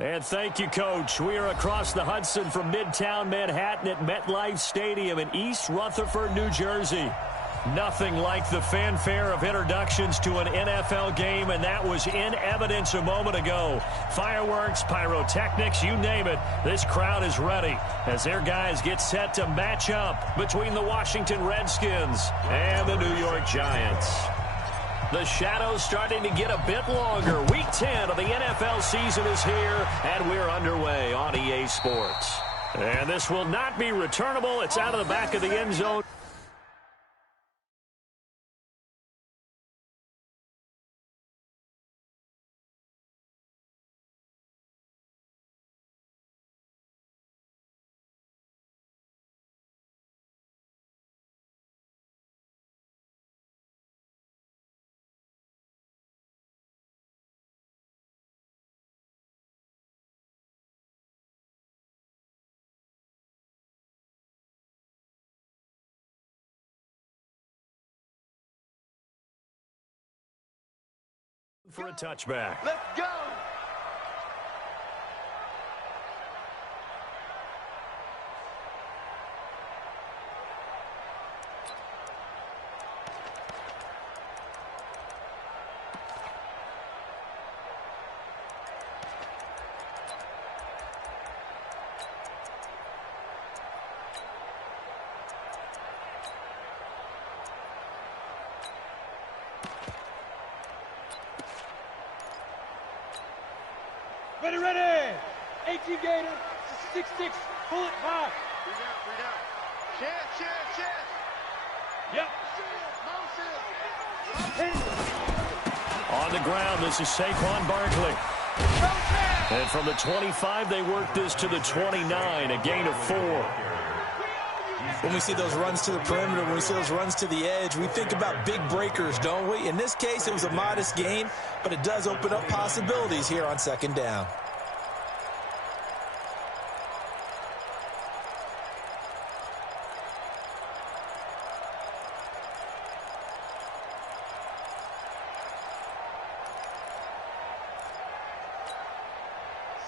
And thank you, Coach. We are across the Hudson from Midtown Manhattan at MetLife Stadium in East Rutherford, New Jersey. Nothing like the fanfare of introductions to an NFL game, and that was in evidence a moment ago. Fireworks, pyrotechnics, you name it. This crowd is ready as their guys get set to match up between the Washington Redskins and the New York Giants. The shadows starting to get a bit longer. Week 10 of the NFL season is here, and we're underway on EA Sports. And this will not be returnable. It's out of the back of the end zone. For a touchback. Let's go. Ready. 18 Gator, 6-6, pull it high. Breathe out. Chest. Yep. On the ground, this is Saquon Barkley. And from the 25, they work this to the 29, a gain of 4. When we see those runs to the perimeter, when we see those runs to the edge, we think about big breakers, don't we? In this case, it was a modest gain, but it does open up possibilities here on second down.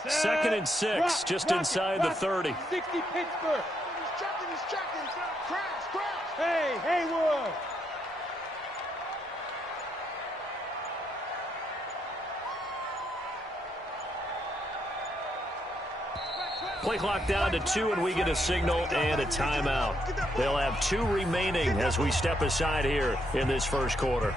Second and 6, just inside the 30. 60 Pittsburgh. He's checking. Crash. Hey, Haywood. Play clock down to 2, and we get a signal and a timeout. They'll have 2 remaining as we step aside here in this first quarter.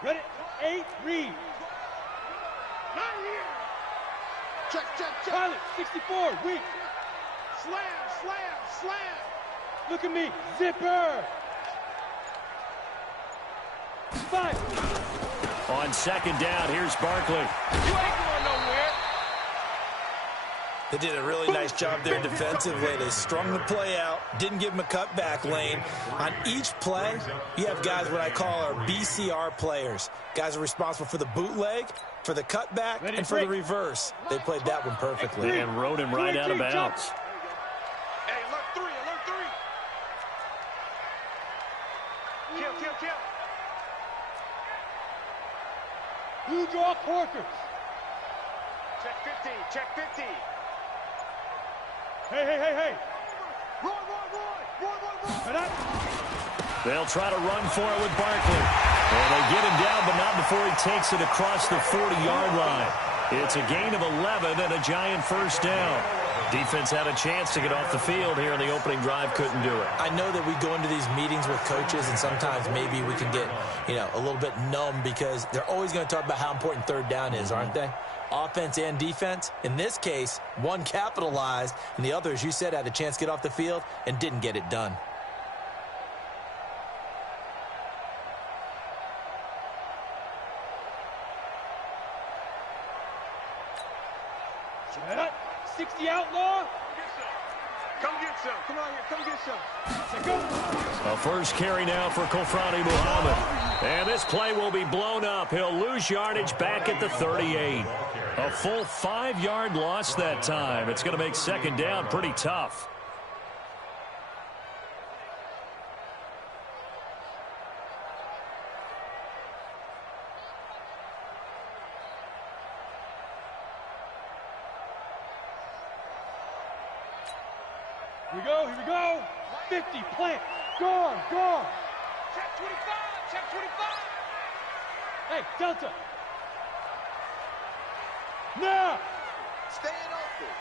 Ready, 8, read. Not here. Check. Pilot, 64, weak. Slam. Look at me, zipper. 5. On second down, here's Barkley. You ain't going nowhere. They did a really nice job there defensively. They strung the play out, didn't give him a cutback lane. On each play, you have guys what I call our BCR players. Guys are responsible for the bootleg, for the cutback, and for the reverse. They played that one perfectly. And rode him right out of bounds. Hey, alert 3. Kill. Blue draw quarters. Check 50, check 50. Hey. Roy. They'll try to run for it with Barkley. And they get him down, but not before he takes it across the 40-yard line. It's a gain of 11 and a giant first down. Defense had a chance to get off the field here in the opening drive, couldn't do it. I know that we go into these meetings with coaches, and sometimes maybe we can get, a little bit numb because they're always going to talk about how important third down is, aren't they? Offense and defense. In this case, one capitalized, and the other, as you said, had a chance to get off the field and didn't get it done. Shut up. 60 outlaw. Come get some. Come on here. Come get some. Go. A first carry now for Kofrani Muhammad. And this play will be blown up. He'll lose yardage back at the 38. A full 5-yard loss that time. It's going to make second down pretty tough. Here we go. 50, plant. Guard. Check 25, check 25. Hey, Delta. Now. Staying open.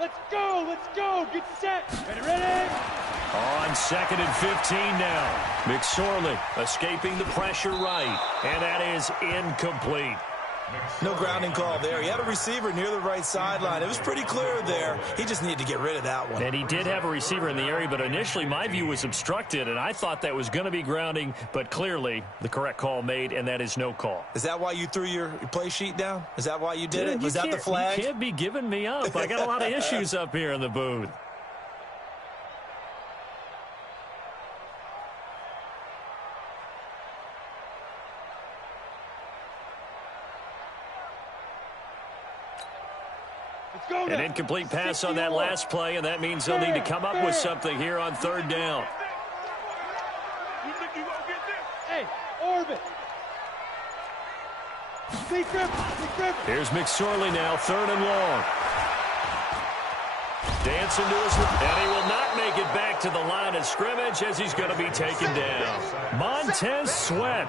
Let's go. Get set. Ready. On 2nd and 15 now. McSorley escaping the pressure right. And that is incomplete. No grounding call there. He had a receiver near the right sideline. It was pretty clear there. He just needed to get rid of that one. And he did have a receiver in the area, but initially my view was obstructed, and I thought that was going to be grounding, but clearly the correct call made, and that is no call. Is that why you threw your play sheet down? Is that why you did it? Was that the flag? You can't be giving me up. I got a lot of issues up here in the booth. An incomplete pass on that last play, and that means they'll need to come up with something here on third down. You think you gonna get this? Hey, orbit. Big grip. Here's McSorley now, 3rd and long. Dancing to his left, and he will not make it back to the line of scrimmage as he's going to be taken down. Montez Sweat,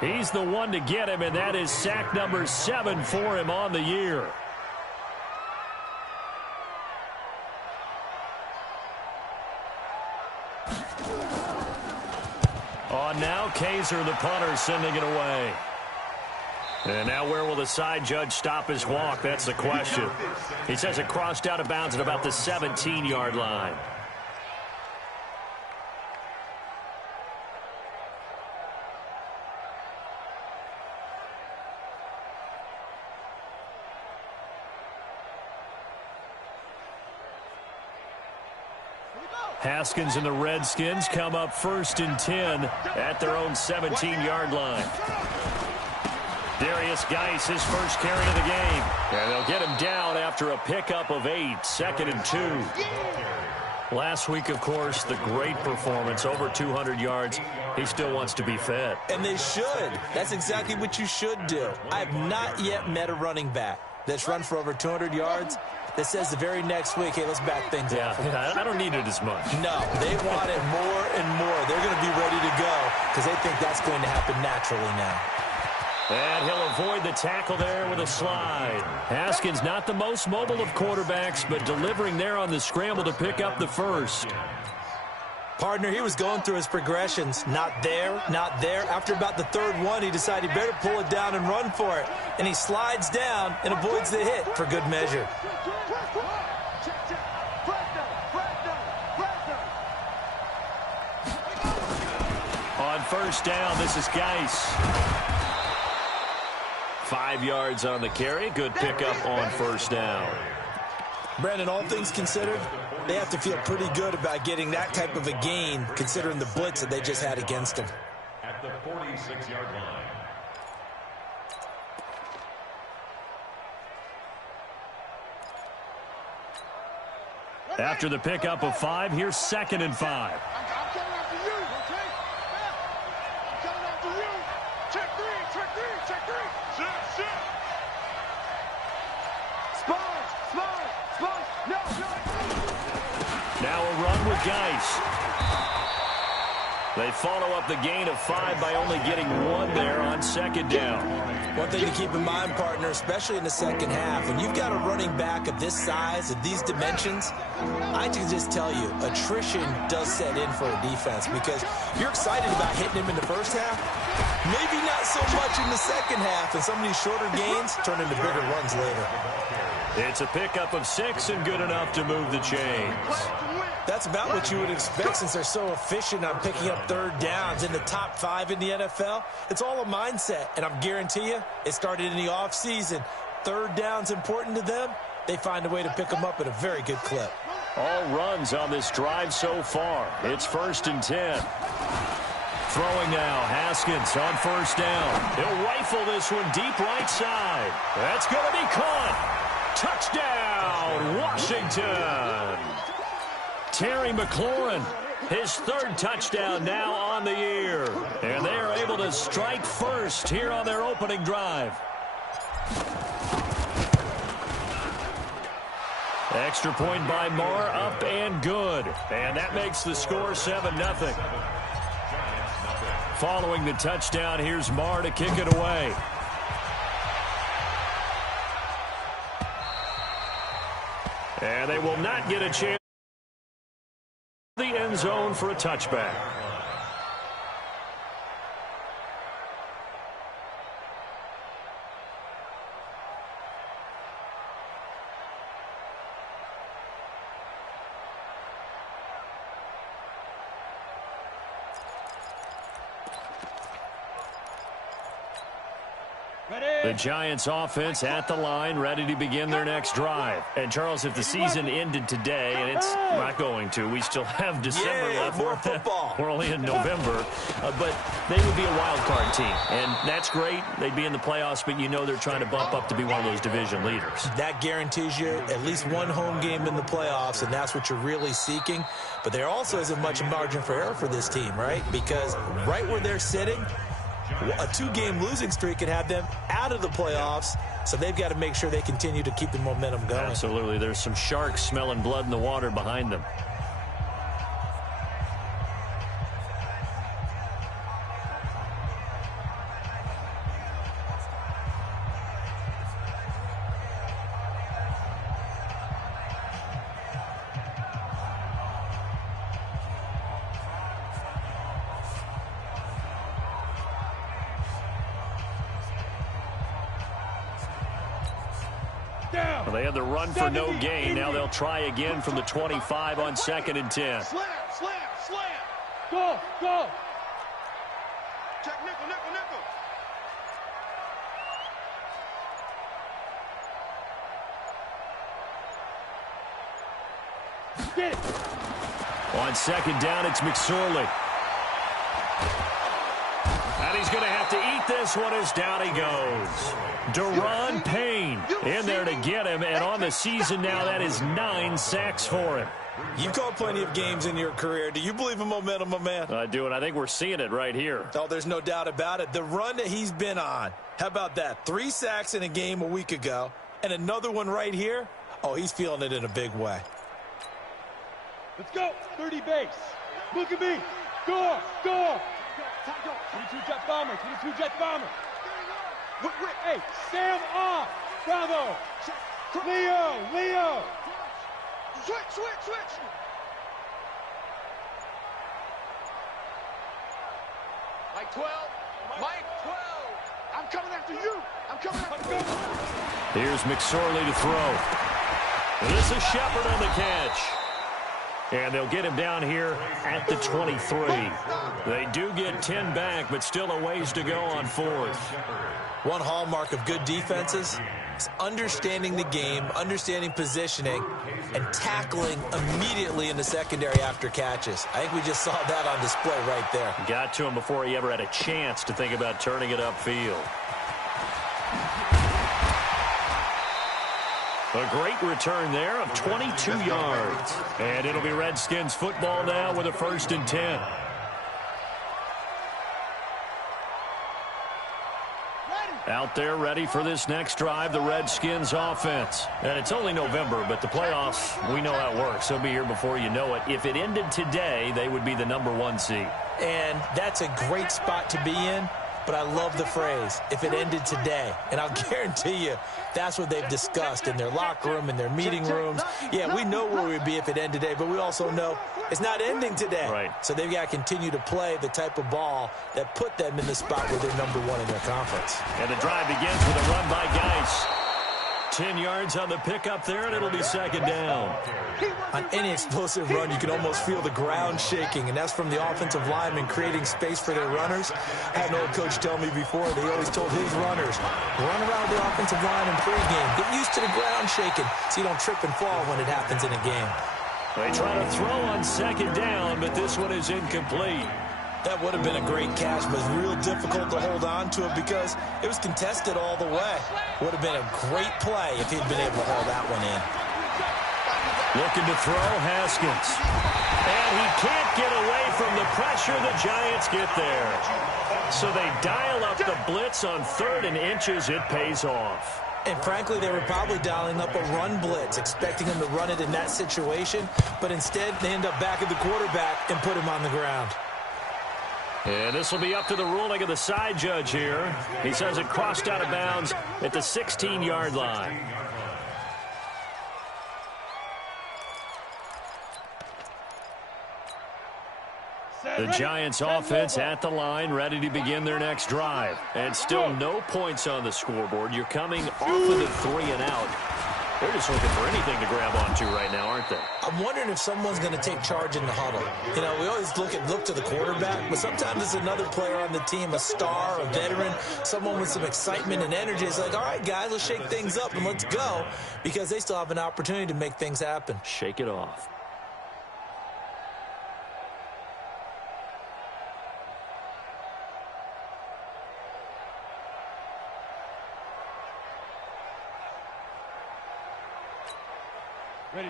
he's the one to get him, and that is sack number 7 for him on the year. On now, Kaiser, the punter, sending it away. And now where will the side judge stop his walk? That's the question. He says it crossed out of bounds at about the 17-yard line. Haskins and the Redskins come up 1st and 10 at their own 17-yard line. Darius Geis, his first carry of the game. And they'll get him down after a pickup of 8, 2nd and 2. Last week, of course, the great performance, over 200 yards. He still wants to be fed. And they should. That's exactly what you should do. I have not yet met a running back that's run for over 200 yards that says the very next week, hey, let's back things up. Yeah, I don't need it as much. No, they want it more and more. They're going to be ready to go because they think that's going to happen naturally now. And he'll avoid the tackle there with a slide. Haskins, not the most mobile of quarterbacks, but delivering there on the scramble to pick up the first. Partner, he was going through his progressions. Not there, not there. After about the 3rd one, he decided he better pull it down and run for it. And he slides down and avoids the hit for good measure. On 1st down, this is Geis. 5 yards on the carry. Good pickup on 1st down. Brandon, all things considered, they have to feel pretty good about getting that type of a gain, considering the blitz that they just had against them. At the 46-yard line. After the pickup of 5, here's 2nd and 5. I'm coming after you, okay? I'm coming after you. Check three. Sit. Spons. No. Now a run with Geis. They follow up the gain of 5 by only getting 1 there on second down. One thing to keep in mind, partner, especially in the second half, when you've got a running back of this size, of these dimensions, I can just tell you, attrition does set in for a defense because you're excited about hitting him in the first half. Maybe not so much in the second half, and some of these shorter gains turn into bigger runs later. It's a pickup of 6 and good enough to move the chains. That's about what you would expect since they're so efficient on picking up third downs in the top 5 in the NFL. It's all a mindset, and I'm guarantee you, it started in the offseason. Third down's important to them. They find a way to pick them up at a very good clip. All runs on this drive so far. It's 1st and 10. Throwing now, Haskins on 1st down. He'll rifle this one deep right side. That's going to be caught. Touchdown, Washington. Terry McLaurin, his 3rd touchdown now on the year. And they are able to strike first here on their opening drive. Extra point by Marr, up and good. And that makes the score 7-0. Following the touchdown, here's Marr to kick it away. And they will not get a chance the end zone for a touchback. The Giants offense at the line, ready to begin their next drive. And, Charles, if the season ended today, and it's not going to, we still have December left. More football. We're only in November. But they would be a wild card team. And that's great. They'd be in the playoffs, but you know they're trying to bump up to be one of those division leaders. That guarantees you at least one home game in the playoffs, and that's what you're really seeking. But there also isn't much margin for error for this team, right? Because right where they're sitting, a 2-game losing streak could have them out of the playoffs, so they've got to make sure they continue to keep the momentum going. Absolutely. There's some sharks smelling blood in the water behind them. Well, they had the run for no gain. Now they'll try again from the 25 on 2nd and 10. Slam. Go. Check nickel. Get it. On 2nd down, it's McSorley. And he's going to have to eat this one as down he goes. Deron Payne in there to get him, and on the season now, that is 9 sacks for him. You've called plenty of games in your career. Do you believe in momentum, my man? I do, and I think we're seeing it right here. Oh, there's no doubt about it. The run that he's been on, how about that? 3 sacks in a game a week ago, and another one right here. Oh, he's feeling it in a big way. Let's go. 30 base. Look at me. Go. 22 jet bomber. Hey, Sam off. Bravo. Leo. Switch. Mike 12. I'm coming after you. Here's McSorley to throw. And this is Shepard on the catch. And they'll get him down here at the 23. They do get 10 back, but still a ways to go on 4th. One hallmark of good defenses is understanding the game, understanding positioning, and tackling immediately in the secondary after catches. I think we just saw that on display right there. Got to him before he ever had a chance to think about turning it upfield. A great return there of 22 yards. And it'll be Redskins football now with a 1st and 10. Out there ready for this next drive, the Redskins offense. And it's only November, but the playoffs, we know how it works. They'll be here before you know it. If it ended today, they would be the #1 seed. And that's a great spot to be in. But I love the phrase, if it ended today. And I'll guarantee you, that's what they've discussed in their locker room, in their meeting rooms. Yeah, we know where we'd be if it ended today, but we also know it's not ending today. Right. So they've got to continue to play the type of ball that put them in the spot where they're #1 in their conference. And the drive begins with a run by Geis. 10 yards on the pickup there, and it'll be second down. On any explosive run, you can almost feel the ground shaking, and that's from the offensive linemen creating space for their runners. I had an old coach tell me before, they always told his runners, run around the offensive line in pregame. Get used to the ground shaking so you don't trip and fall when it happens in a game. They try to throw on second down, but this one is incomplete. That would have been a great catch, but it's real difficult to hold on to it because it was contested all the way. Would have been a great play if he'd been able to haul that one in. Looking to throw, Haskins. And he can't get away from the pressure. The Giants get there. So they dial up the blitz on 3rd and inches. It pays off. And frankly, they were probably dialing up a run blitz, expecting him to run it in that situation. But instead, they end up back at the quarterback and put him on the ground. And this will be up to the ruling of the side judge here. He says it crossed out of bounds at the 16-yard line. The Giants offense at the line, ready to begin their next drive. And still no points on the scoreboard. You're coming off of the 3 and out. They're just looking for anything to grab onto right now, aren't they? I'm wondering if someone's going to take charge in the huddle. You know, we always look to the quarterback, but sometimes it's another player on the team, a star, a veteran, someone with some excitement and energy. It's like, all right, guys, let's shake things up and let's go, because they still have an opportunity to make things happen. Shake it off.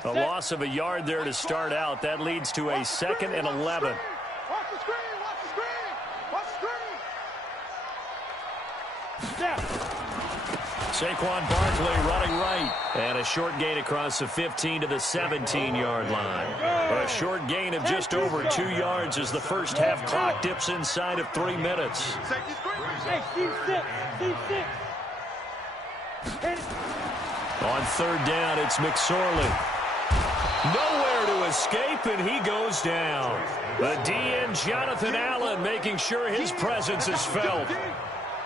A loss of a yard there to start out. That leads to a 2nd and 11. Watch the screen! Watch the screen! Watch the screen! Step! Saquon Barkley running right. And a short gain across the 15 to the 17-yard line. A short gain of just over 2 yards as the first half clock dips inside of 3 minutes. Hey, Steve 6! Steve 6! Hit it! On 3rd down, it's McSorley. Nowhere to escape, and he goes down. The DN, Jonathan Allen, making sure his presence is felt.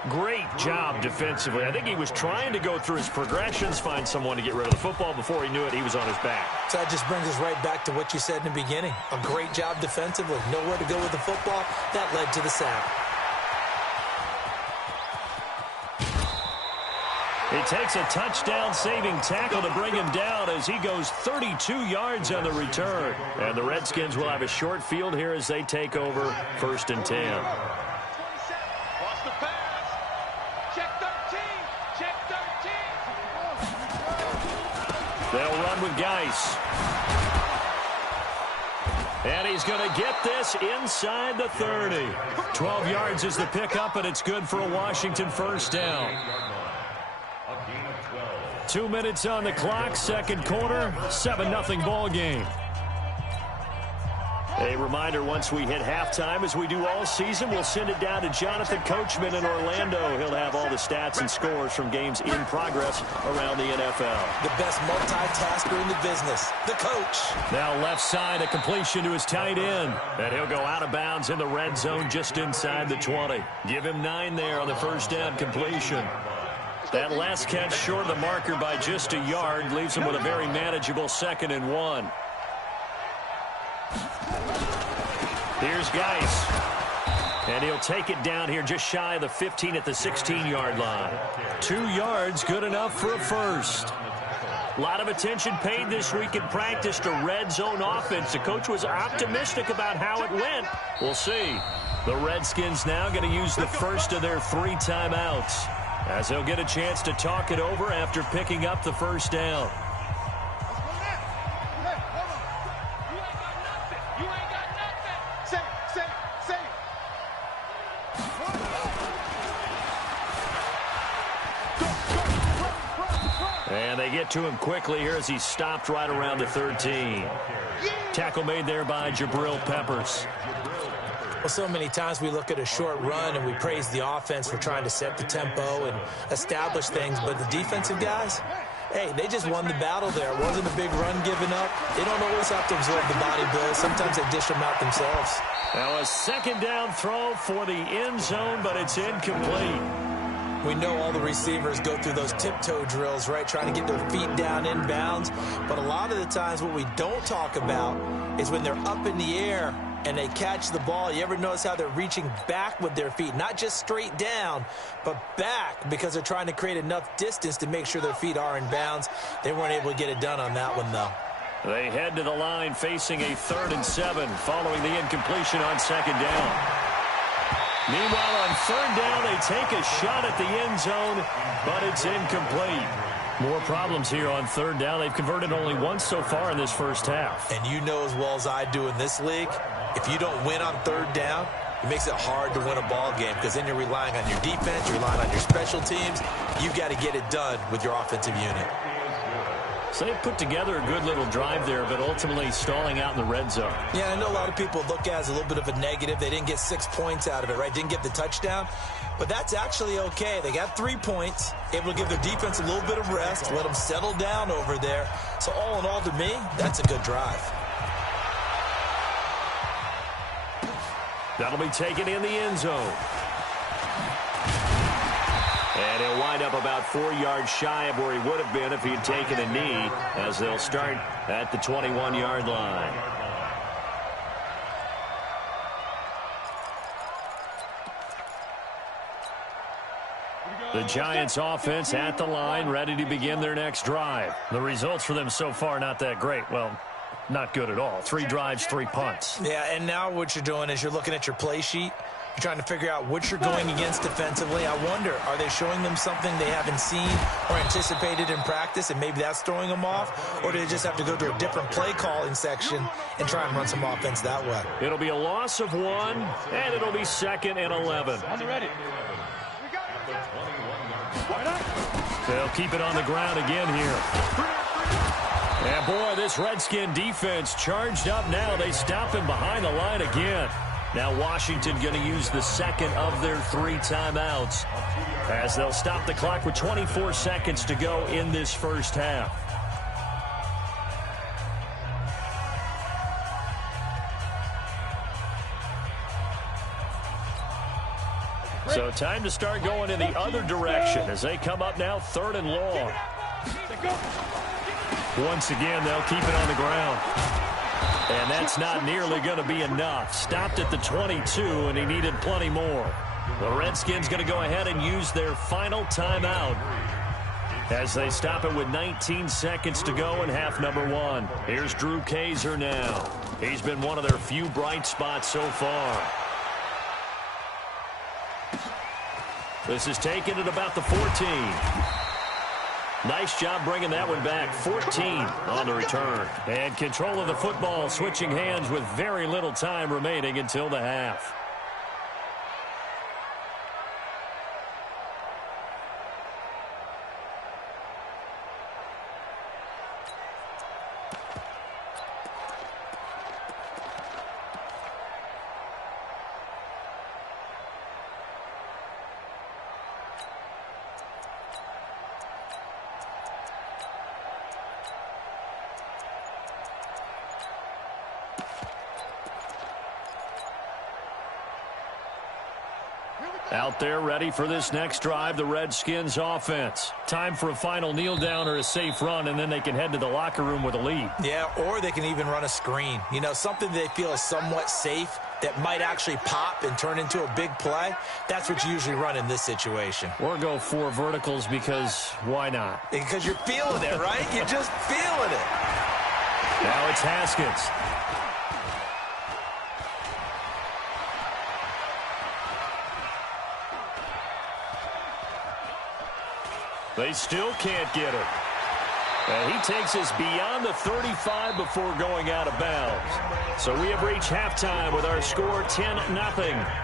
Great job defensively. I think he was trying to go through his progressions, find someone to get rid of the football. Before he knew it, he was on his back. So that just brings us right back to what you said in the beginning. A great job defensively. Nowhere to go with the football. That led to the sack. It takes a touchdown-saving tackle to bring him down as he goes 32 yards on the return. And the Redskins will have a short field here as they take over 1st and 10. Watch the pass. Check 13. Check 13. They'll run with Geis. And he's going to get this inside the 30. 12 yards is the pickup, and it's good for a Washington 1st down. 2 minutes on the clock, 2nd quarter, 7-0 ball game. A reminder, once we hit halftime, as we do all season, we'll send it down to Jonathan Coachman in Orlando. He'll have all the stats and scores from games in progress around the NFL. The best multitasker in the business, the coach. Now left side, a completion to his tight end. And he'll go out of bounds in the red zone just inside the 20. Give him 9 there on the 1st down completion. That last catch short of the marker by just a yard leaves him with a very manageable 2nd and 1. Here's Geis. And he'll take it down here just shy of the 15 at the 16-yard line. 2 yards, good enough for a first. A lot of attention paid this week in practice to red zone offense. The coach was optimistic about how it went. We'll see. The Redskins now going to use the first of their 3 timeouts, as they'll get a chance to talk it over after picking up the 1st down. And they get to him quickly here as he stopped right around the 13. Tackle made there by Jabril Peppers. Well, so many times we look at a short run and we praise the offense for trying to set the tempo and establish things, but the defensive guys, hey, they just won the battle there. It wasn't a big run given up. They don't always have to absorb the body blows. Sometimes they dish them out themselves. Now a second down throw for the end zone, but it's incomplete. We know all the receivers go through those tiptoe drills, right, trying to get their feet down inbounds. But a lot of the times what we don't talk about is when they're up in the air and they catch the ball. You ever notice how they're reaching back with their feet? Not just straight down, but back, because they're trying to create enough distance to make sure their feet are in bounds. They weren't able to get it done on that one, though. They head to the line facing a 3rd and 7 following the incompletion on 2nd down. Meanwhile, on 3rd down, they take a shot at the end zone, but it's incomplete. More problems here on 3rd down. They've converted only once so far in this first half. And you know as well as I do in this league, if you don't win on 3rd down, it makes it hard to win a ball game, because then you're relying on your defense, you're relying on your special teams. You've got to get it done with your offensive unit. So they put together a good little drive there, but ultimately stalling out in the red zone. Yeah, I know a lot of people look at it as a little bit of a negative. They didn't get 6 points out of it, right? Didn't get the touchdown. But that's actually okay. They got 3 points, able to give their defense a little bit of rest, let them settle down over there. So all in all, to me, that's a good drive. That'll be taken in the end zone. And he'll wind up about 4 yards shy of where he would have been if he had taken a knee, as they'll start at the 21-yard line. The Giants offense at the line, ready to begin their next drive. The results for them so far not that great. Well, not good at all. 3 drives, 3 punts. Yeah, and now what you're doing is you're looking at your play sheet. You're trying to figure out what you're going against defensively. I wonder, are they showing them something they haven't seen or anticipated in practice, and maybe that's throwing them off? Or do they just have to go to a different play calling section and try and run some offense that way? It'll be a loss of 1, and it'll be 2nd and 11. On the ready. They'll keep it on the ground again here. And boy, this Redskin defense charged up now. They stop him behind the line again. Now Washington going to use the second of their 3 timeouts, as they'll stop the clock with 24 seconds to go in this first half. So time to start going in the other direction as they come up now 3rd and long. Once again, they'll keep it on the ground. And that's not nearly going to be enough. Stopped at the 22, and he needed plenty more. The Redskins going to go ahead and use their final timeout as they stop it with 19 seconds to go in half number 1. Here's Drew Kaiser now. He's been one of their few bright spots so far. This is taken at about the 14. Nice job bringing that one back. 14 on the return. And control of the football, switching hands with very little time remaining until the half. Out there ready for this next drive, the Redskins offense. Time for a final kneel down or a safe run, and then they can head to the locker room with a lead. Yeah, or they can even run a screen. You know, something they feel is somewhat safe that might actually pop and turn into a big play. That's what you usually run in this situation. Or go 4 verticals, because why not? Because you're feeling it, right? You're just feeling it. Now it's Haskins. They still can't get it. And he takes us beyond the 35 before going out of bounds. So we have reached halftime with our score 10-0.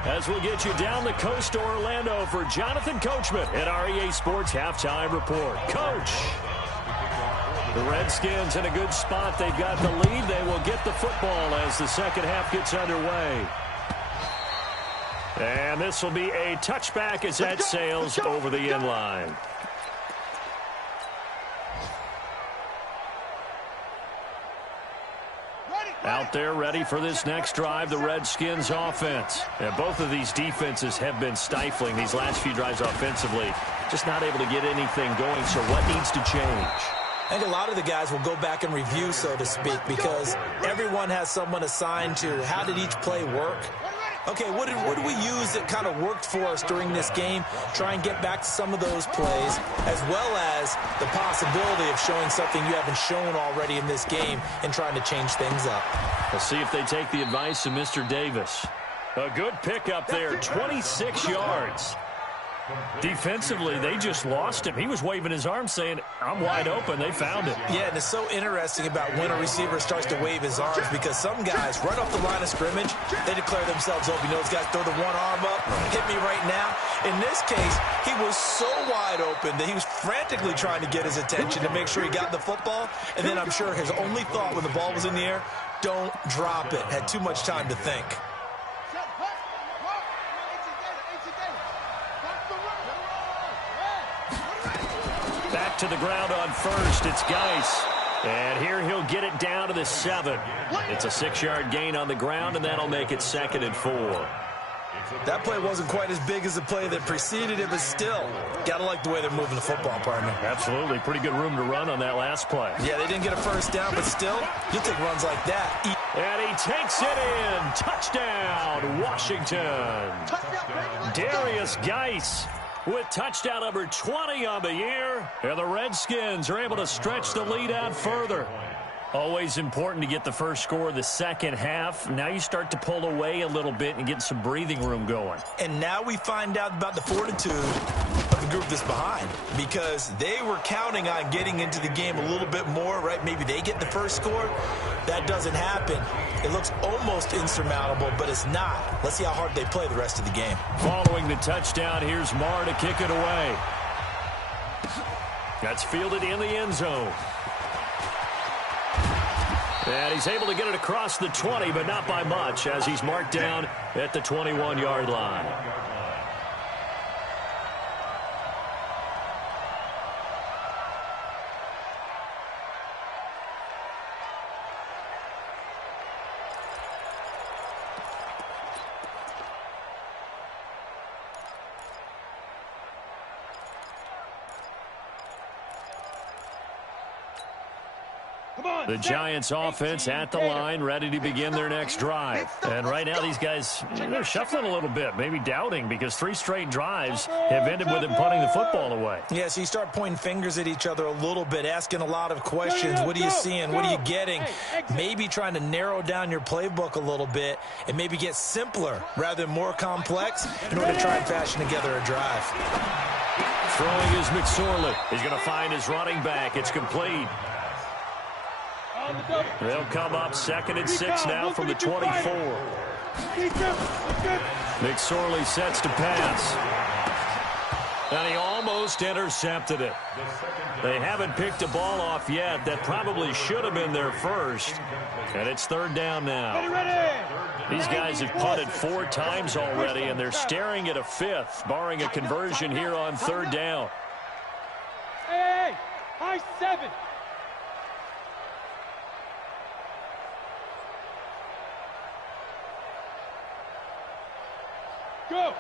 As we'll get you down the coast to Orlando for Jonathan Coachman at our EA Sports Halftime Report. Coach. The Redskins in a good spot. They've got the lead. They will get the football as the second half gets underway. And this will be a touchback as that sails over the end line. Out there ready for this next drive, the Redskins offense. And both of these defenses have been stifling these last few drives offensively. Just not able to get anything going, so what needs to change? I think a lot of the guys will go back and review, so to speak, because everyone has someone assigned to how did each play work. Okay, what did we use that kind of worked for us during this game? Try and get back to some of those plays, as well as the possibility of showing something you haven't shown already in this game and trying to change things up. We'll see if they take the advice of Mr. Davis. A good pickup there, 26 yards. Defensively, they just lost him. He was waving his arms saying, I'm wide open. They found it. Yeah, and it's so interesting about when a receiver starts to wave his arms because some guys, right off the line of scrimmage, they declare themselves open. You know, those guys throw the one arm up, hit me right now. In this case, he was so wide open that he was frantically trying to get his attention to make sure he got the football. And then I'm sure his only thought when the ball was in the air, don't drop it. Had too much time to think. Back to the ground on first. It's Geis. And here he'll get it down to the 7. It's a 6-yard gain on the ground, and that'll make it 2nd and 4. That play wasn't quite as big as the play that preceded it, but still, got to like the way they're moving the football, partner. Absolutely. Pretty good room to run on that last play. Yeah, they didn't get a first down, but still, you take runs like that. And he takes it in. Touchdown, Washington. Darius Geis with touchdown number 20 on the year. And the Redskins are able to stretch the lead out further. Always important to get the first score of the second half. Now you start to pull away a little bit and get some breathing room going. And now we find out about the fortitude of the group that's behind, because they were counting on getting into the game a little bit more, right? Maybe they get the first score. That doesn't happen. It looks almost insurmountable, but it's not. Let's see how hard they play the rest of the game. Following the touchdown, here's Marr to kick it away. That's fielded in the end zone. And he's able to get it across the 20, but not by much, as he's marked down at the 21-yard line. The Giants offense at the line, ready to begin their next drive. And right now these guys, they're shuffling a little bit, maybe doubting, because 3 straight drives have ended with them punting the football away. Yeah, so you start pointing fingers at each other a little bit, asking a lot of questions. What are you seeing? What are you getting? Maybe trying to narrow down your playbook a little bit and maybe get simpler rather than more complex in order to try and fashion together a drive. Throwing is McSorley. He's going to find his running back. It's complete. They'll come up 2nd and 6 now from the 24. McSorley sets to pass. And he almost intercepted it. They haven't picked a ball off yet. That probably should have been their first. And it's 3rd down now. These guys have punted 4 times already, and they're staring at a 5th, barring a conversion here on 3rd down. Hey, high 7. Go!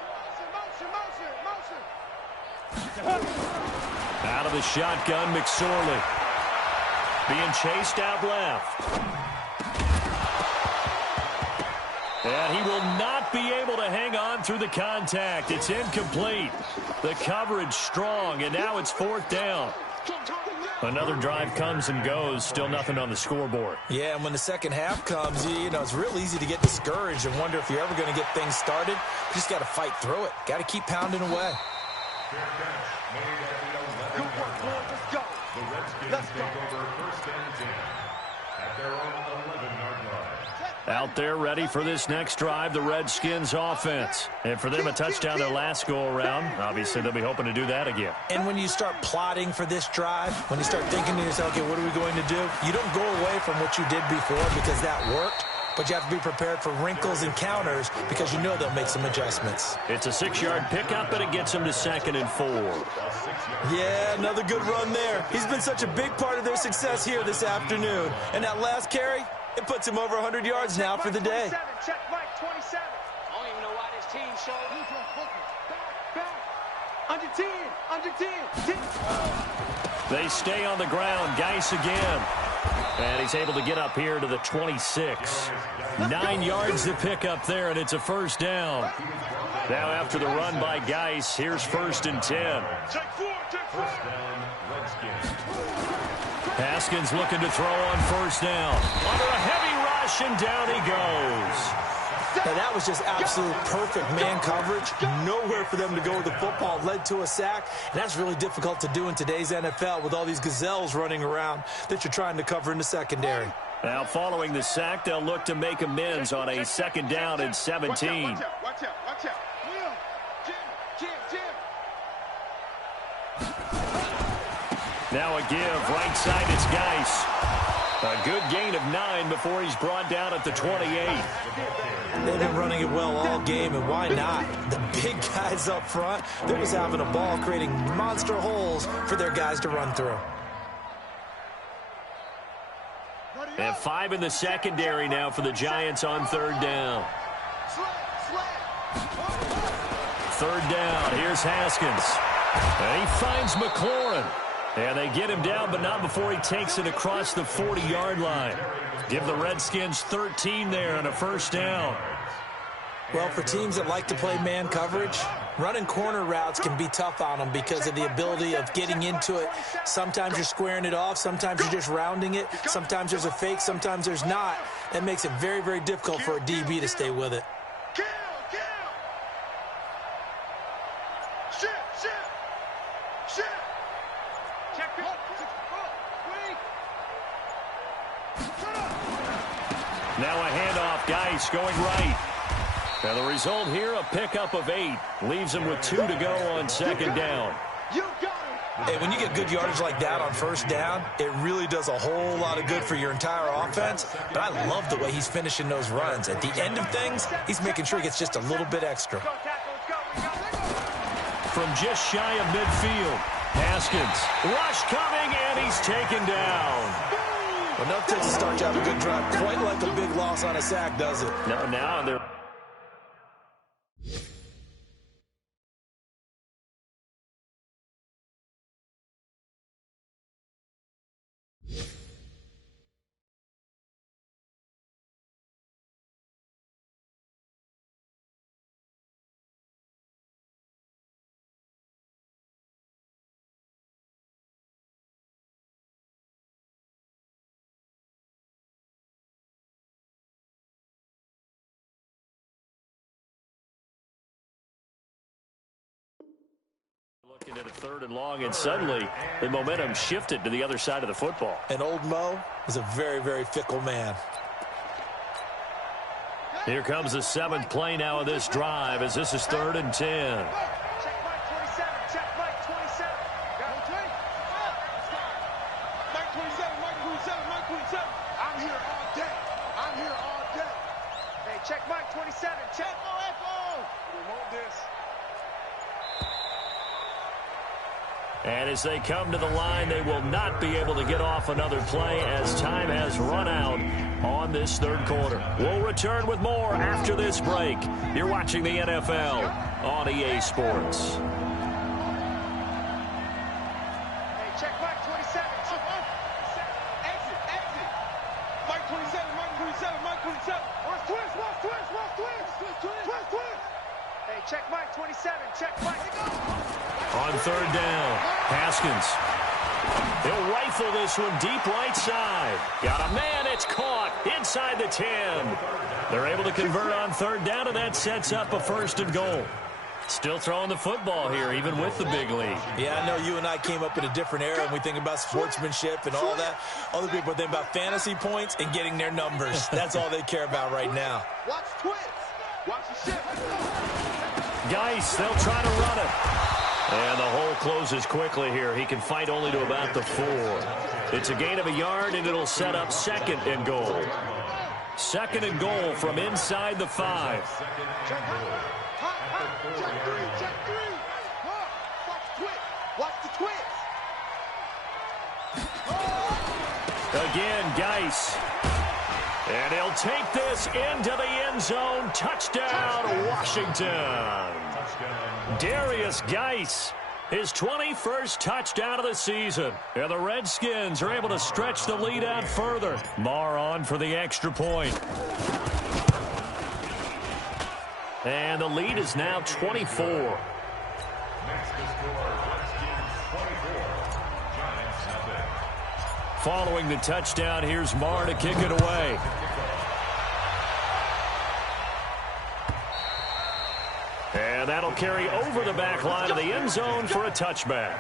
Out of the shotgun, McSorley. Being chased out left. And he will not be able to hang on through the contact. It's incomplete. The coverage strong, and now it's 4th down. Another drive comes and goes. Still nothing on the scoreboard. Yeah, and when the second half comes, you know, it's real easy to get discouraged and wonder if you're ever going to get things started. You just got to fight through it. Got to keep pounding away. The Redskins take over 1st and 10 at their own 11-yard line. Out there ready for this next drive, the Redskins offense. And for them, a touchdown their last go-around. Obviously, they'll be hoping to do that again. And when you start plotting for this drive, when you start thinking to yourself, okay, what are we going to do? You don't go away from what you did before because that worked, but you have to be prepared for wrinkles and counters because you know they'll make some adjustments. It's a 6-yard pickup, and it gets them to 2nd and 4. Yeah, another good run there. He's been such a big part of their success here this afternoon. And that last carry, it puts him over 100 yards now for the day. Check Mike 27. I don't even know why this team showed back. Under 10. Under 10. 10. They stay on the ground. Geis again. And he's able to get up here to the 26. 9 yards to pick up there, and it's a first down. Now after the run by Geis, here's 1st and 10. Take 4. First down, Redskins. Haskins looking to throw on 1st down. Under a heavy rush, and down he goes. Now that was just absolute perfect man coverage. Nowhere for them to go with the football. Led to a sack. And that's really difficult to do in today's NFL with all these gazelles running around that you're trying to cover in the secondary. Now following the sack, they'll look to make amends on a 2nd down and 17. Watch out. Will, Jim. Now a give. Right side, it's Geis. A good gain of 9 before he's brought down at the 28. They've been running it well all game, and why not? The big guys up front, they're just having a ball, creating monster holes for their guys to run through. And 5 in the secondary now for the Giants on 3rd down. 3rd down. Here's Haskins. And he finds McLaurin. And they get him down, but not before he takes it across the 40-yard line. Give the Redskins 13 there and a first down. Well, for teams that like to play man coverage, running corner routes can be tough on them because of the ability of getting into it. Sometimes you're squaring it off. Sometimes you're just rounding it. Sometimes there's a fake. Sometimes there's not. That makes it very, very difficult for a DB to stay with it. Kill. Shit. Check it. Now a handoff. Geis going right. And the result here, a pickup of 8. Leaves him with 2 to go on 2nd down. You got it. Hey, when you get good yardage like that on 1st down, it really does a whole lot of good for your entire offense. But I love the way he's finishing those runs. At the end of things, he's making sure he gets just a little bit extra. From just shy of midfield, Haskins. Rush coming, and he's taken down. Enough to start you have a good drive. Quite like a big loss on a sack, does it? Now they're... Looking at a 3rd and long, and suddenly the momentum shifted to the other side of the football. And old Mo is a very, very fickle man. Here comes the 7th play now of this drive as this is 3rd and 10. Check Mike 27. Check Mike 27. Mike 27. I'm here all day. Hey, check Mike 27. Check Echo. We want this. And as they come to the line, they will not be able to get off another play as time has run out on this 3rd quarter. We'll return with more after this break. You're watching the NFL on EA Sports. Hey, check Mike 27. Exit. Mike 27. Watch twist. Hey, check Mike 27. Check Mike. On 3rd down, Haskins. He'll rifle this one deep right side. Got a man, it's caught inside the 10. They're able to convert on 3rd down, and that sets up a 1st and goal. Still throwing the football here, even with the big lead. Yeah, I know you and I came up in a different era, and we think about sportsmanship and all that. Other people think about fantasy points and getting their numbers. That's all they care about right now. Watch twist. Watch the shift. Geis, they'll try to run it. And the hole closes quickly here. He can fight only to about the 4. It's a gain of a yard, and it'll set up 2nd and goal. 2nd and goal from inside the 5. Check three. Watch twist. Watch the twist. Again, Geis. And he'll take this into the end zone. Touchdown, Washington. Darius Geis, his 21st touchdown of the season. And the Redskins are able to stretch the lead out further. Marr on for the extra point. And the lead is now 24. Following the touchdown, here's Marr to kick it away. And that'll carry over the back line of the end zone for a touchback.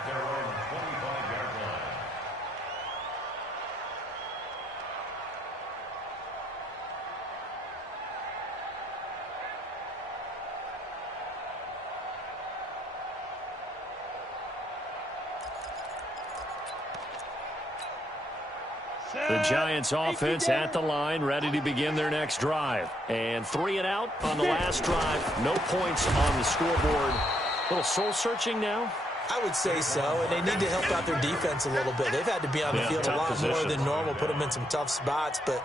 The Giants offense at the line, ready to begin their next drive. And 3 and out on the last drive. No points on the scoreboard. A little soul-searching now? I would say so, and they need to help out their defense a little bit. They've had to be on the field a lot more than normal, put them in some tough spots. But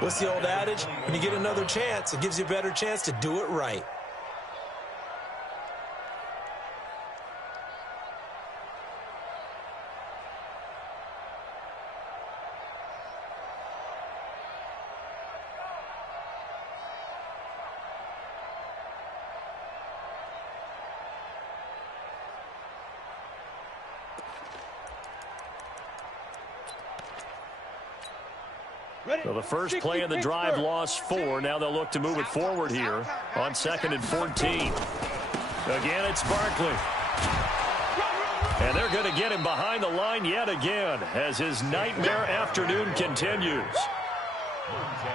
what's the old adage? When you get another chance, it gives you a better chance to do it right. So the first play of the drive lost 4. Now they'll look to move it forward here on 2nd and 14. Again, it's Barkley. And they're going to get him behind the line yet again as his nightmare afternoon continues.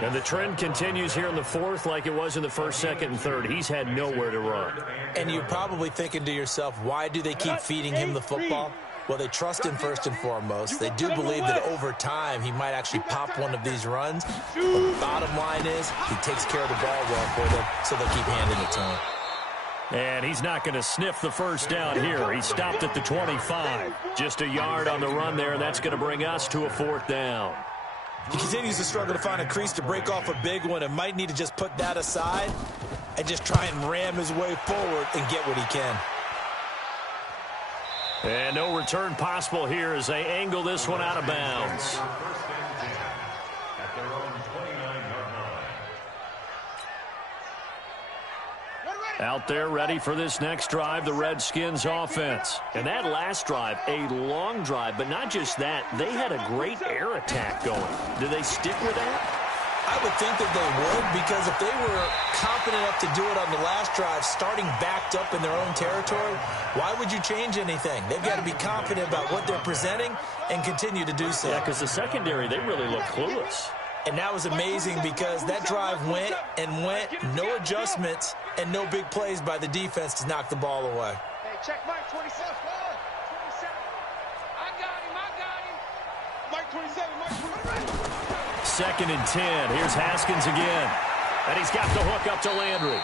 And the trend continues here in the 4th like it was in the 1st, 2nd, and 3rd. He's had nowhere to run. And you're probably thinking to yourself, why do they keep feeding him the football? Well, they trust him first and foremost. They do believe that over time he might actually pop one of these runs. But the bottom line is he takes care of the ball well for them, so they'll keep handing it to him. And he's not going to sniff the first down here. He stopped at the 25. Just a yard on the run there. That's going to bring us to a 4th down. He continues to struggle to find a crease to break off a big one and might need to just put that aside and just try and ram his way forward and get what he can. And no return possible here as they angle this one out of bounds. Out there ready for this next drive, the Redskins offense. And that last drive, a long drive, but not just that. They had a great air attack going. Do they stick with that? I would think that they would, because if they were confident enough to do it on the last drive, starting backed up in their own territory, why would you change anything? They've got to be confident about what they're presenting and continue to do so. Yeah, because the secondary, they really look clueless. And that was amazing because that drive went and went, no adjustments and no big plays by the defense to knock the ball away. Hey, check Mike 27. 27. I got him. Mike 27. Mike 27. 2nd and 10. Here's Haskins again. And he's got the hook up to Landry.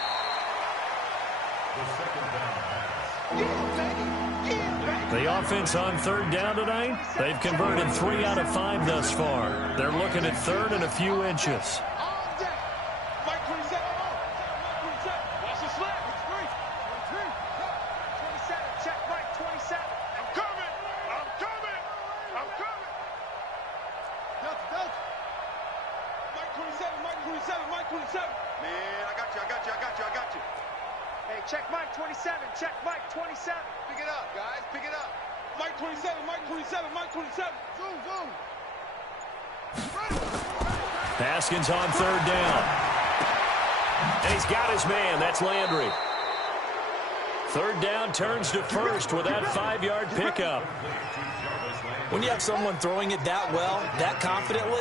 The offense on 3rd down tonight, they've converted 3 out of 5 thus far. They're looking at 3rd and a few inches. Mike 27. Watch the slip. 27. Check Mike 27. I'm coming. Delta. Mike 27. Man, I got you. Hey, check Mike 27. Check Mike 27. Pick it up, guys. Pick it up. Mike 27. Zoom. Haskins on 3rd down. And he's got his man. That's Landry. Third down turns to first with that 5-yard pickup. When you have someone throwing it that well, that confidently,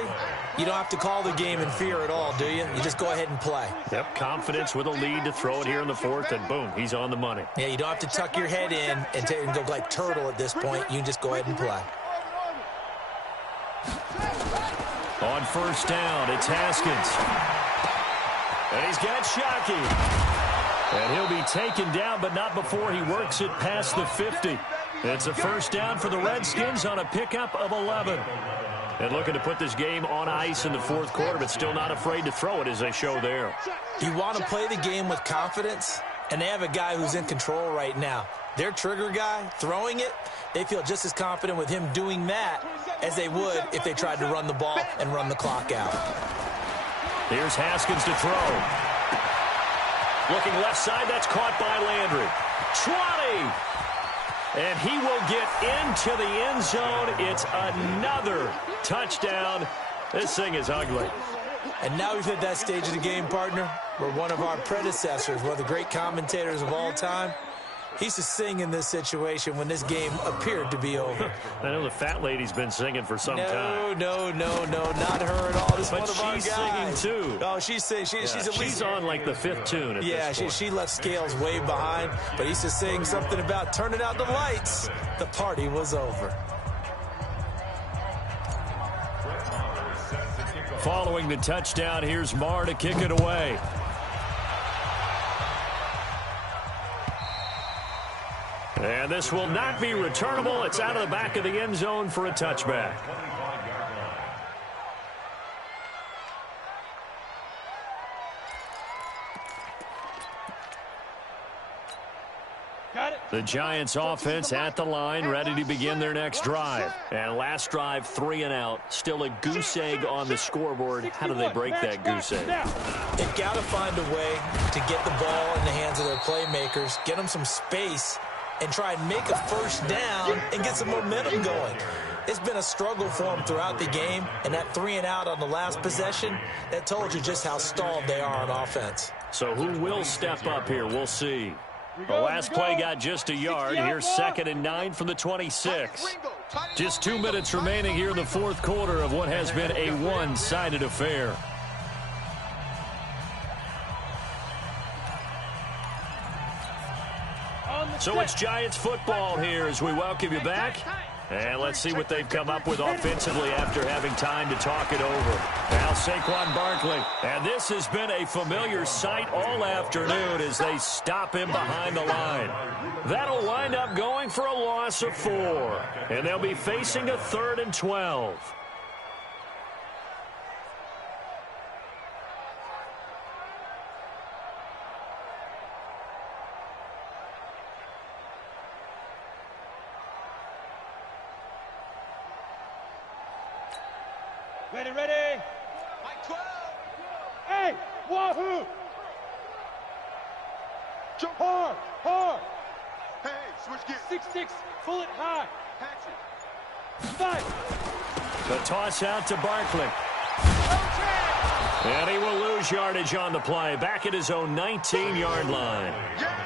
you don't have to call the game in fear at all, do you? You just go ahead and play. Yep, confidence with a lead to throw it here in the fourth, and boom, he's on the money. Yeah, you don't have to tuck your head in and go like turtle at this point. You can just go ahead and play. On first down, it's Haskins. And he's got Shockey. And he'll be taken down, but not before he works it past the 50. It's a first down for the Redskins on a pickup of 11. And looking to put this game on ice in the fourth quarter, but still not afraid to throw it as they show there. You want to play the game with confidence, and they have a guy who's in control right now. Their trigger guy, throwing it, they feel just as confident with him doing that as they would if they tried to run the ball and run the clock out. Here's Haskins to throw. Looking left side, that's caught by Landry. 20! And he will get into the end zone. It's another touchdown. This thing is ugly. And now we've hit that stage of the game, partner, where one of our predecessors, one of the great commentators of all time, he used to sing in this situation when this game appeared to be over. I know the fat lady's been singing for some time. No, not her at all. This but one of our guys. She's singing too. Oh, she's singing. She's on like the 5th tune at this point. She left Scales way behind, but he used to sing something about turning out the lights. The party was over. Following the touchdown, here's Marr to kick it away. And this will not be returnable. It's out of the back of the end zone for a touchback. The Giants offense at the line, ready to begin their next drive. And last drive, 3 and out. Still a goose egg on the scoreboard. How do they break that goose egg? They've got to find a way to get the ball in the hands of their playmakers, get them some space, and try and make a first down and get some momentum going. It's been a struggle for them throughout the game, and that 3 and out on the last possession, that told you just how stalled they are on offense. So who will step up here? We'll see. The last play got just a yard. Here's 2nd and 9 from the 26. Just 2 minutes remaining here in the fourth quarter of what has been a one-sided affair. So it's Giants football here as we welcome you back. And let's see what they've come up with offensively after having time to talk it over. Now Saquon Barkley. And this has been a familiar sight all afternoon as they stop him behind the line. That'll wind up going for a loss of 4. And they'll be facing a 3rd and 12. Ready. Mike 12. Hey, wahoo! Jump hard. Hey, switch gears. 6-6, pull it high. Patch it. 5. The toss out to Barkley. And he will lose yardage on the play. Back at his own 19-yard line.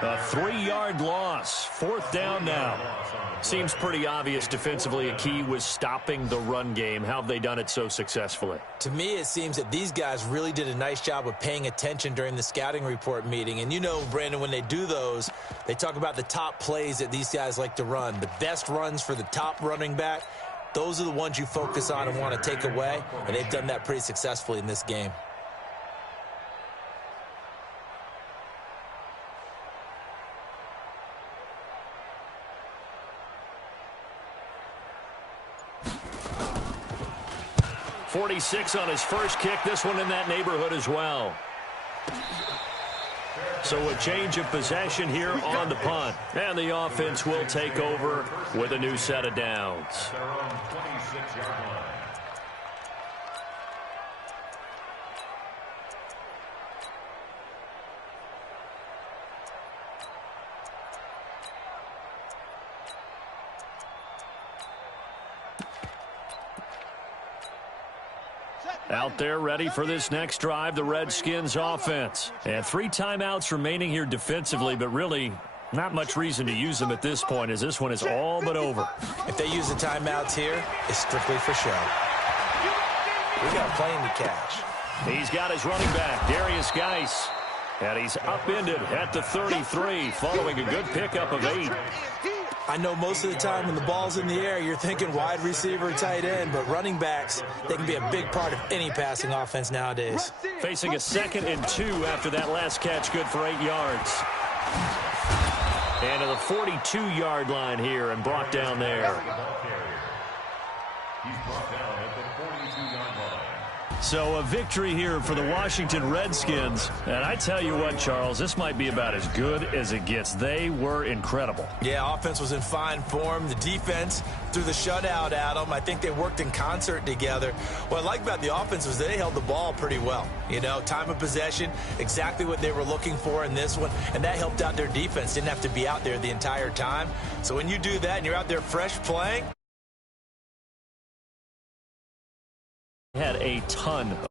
A 3-yard loss. 4th down now. Seems pretty obvious defensively a key was stopping the run game. How have they done it so successfully? To me, it seems that these guys really did a nice job of paying attention during the scouting report meeting. And you know, Brandon, when they do those, they talk about the top plays that these guys like to run. The best runs for the top running back, those are the ones you focus on and want to take away. And they've done that pretty successfully in this game. .46 on his first kick. This one in that neighborhood as well. So a change of possession here on the punt. And the offense will take over with a new set of downs. Out there ready for this next drive, the Redskins offense. And 3 timeouts remaining here defensively, but really Not much reason to use him at this point, as this one is all but over. If they use the timeouts here, it's strictly for show. We got a plane to catch. He's got his running back, Darius Geis. And he's upended at the 33 following a good pickup of 8. I know most of the time when the ball's in the air, you're thinking wide receiver, tight end, but running backs, they can be a big part of any passing offense nowadays. Facing a 2nd and 2 after that last catch, good for 8 yards. And to the 42-yard line here and brought down there. He's brought down at the 42-yard line. So a victory here for the Washington Redskins. And I tell you what, Charles, this might be about as good as it gets. They were incredible. Yeah, offense was in fine form. The defense threw the shutout at them. I think they worked in concert together. What I like about the offense was they held the ball pretty well. You know, time of possession, exactly what they were looking for in this one. And that helped out their defense. Didn't have to be out there the entire time. So when you do that and you're out there fresh playing, had a ton of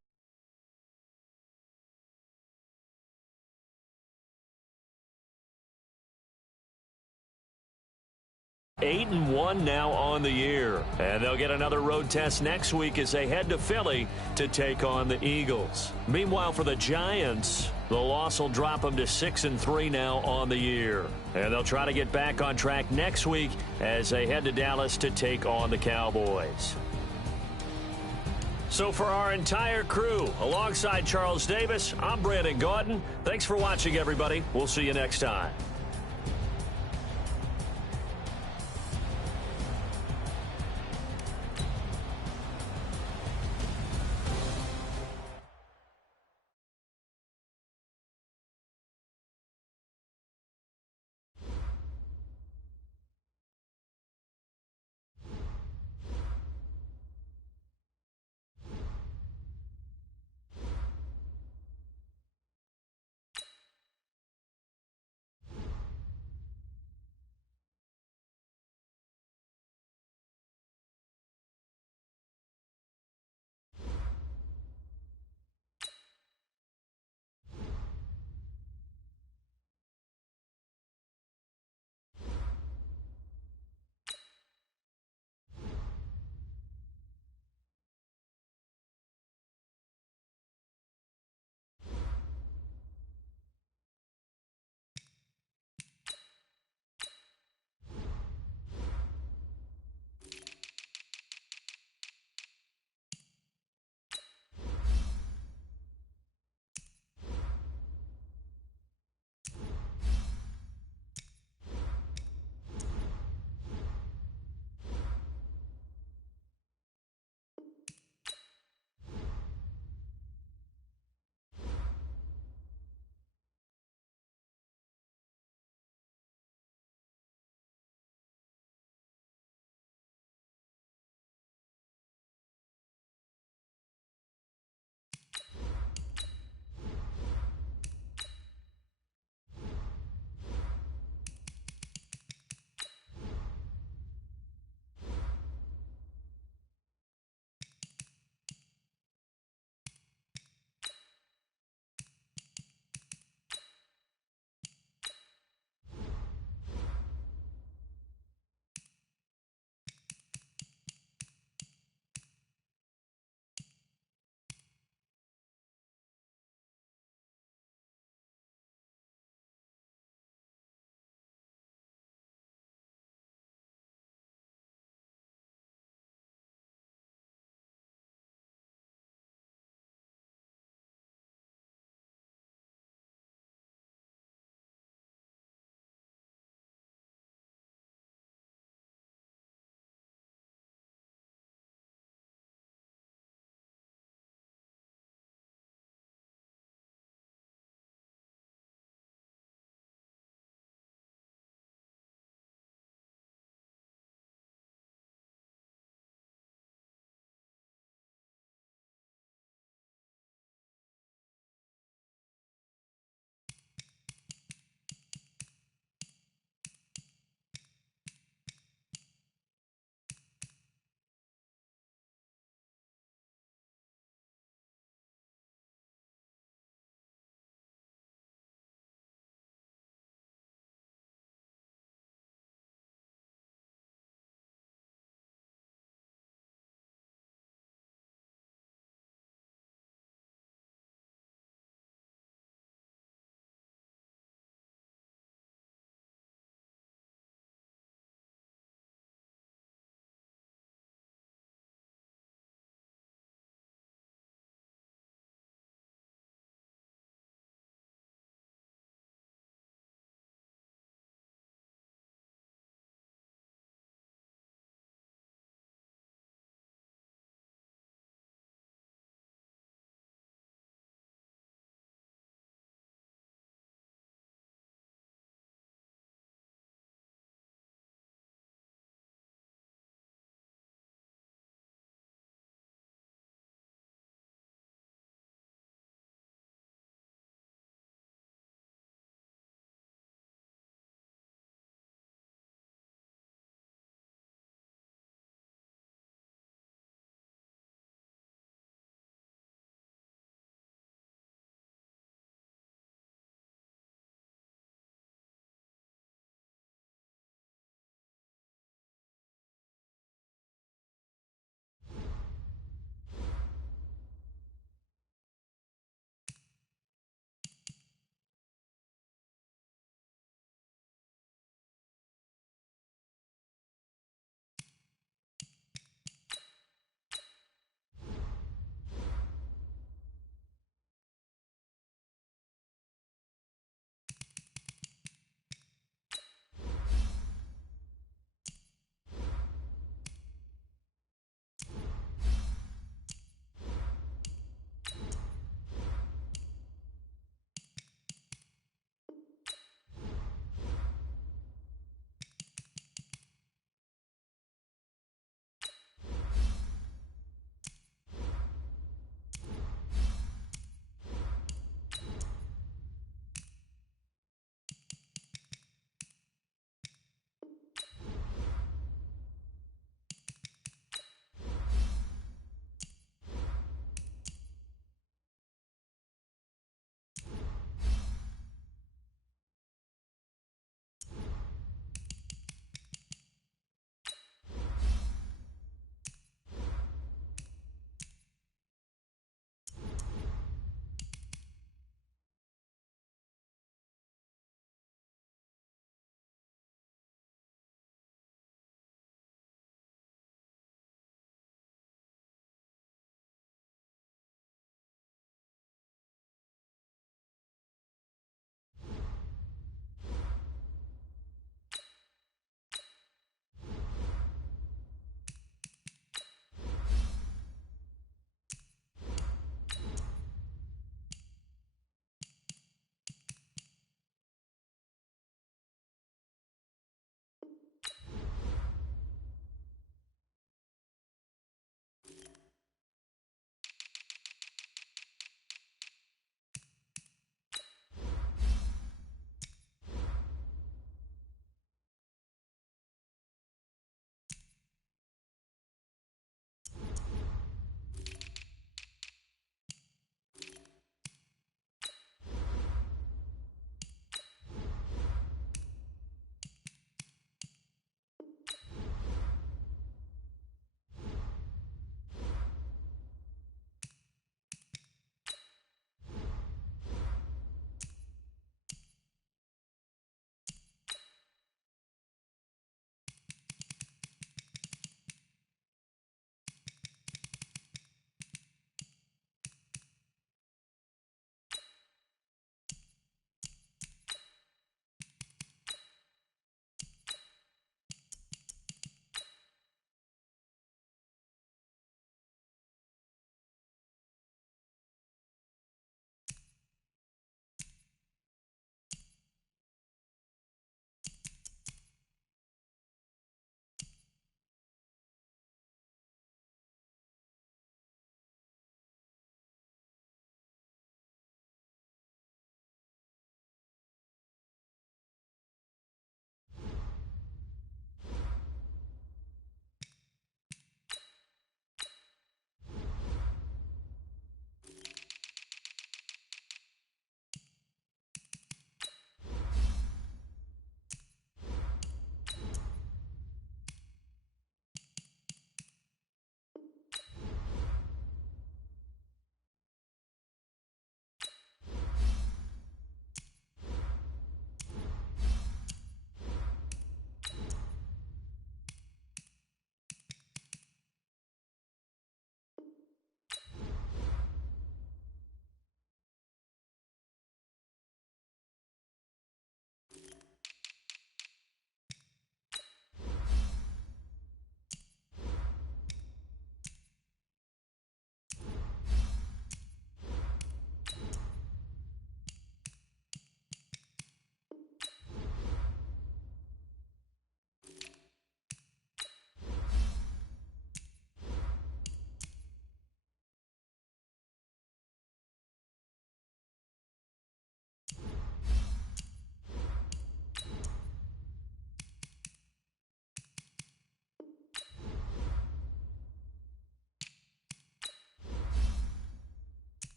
8-1 now on the year. And they'll get another road test next week as they head to Philly to take on the Eagles. Meanwhile, for the Giants, the loss will drop them to 6-3 now on the year. And they'll try to get back on track next week as they head to Dallas to take on the Cowboys. So for our entire crew, alongside Charles Davis, I'm Brandon Gaudin. Thanks for watching, everybody. We'll see you next time.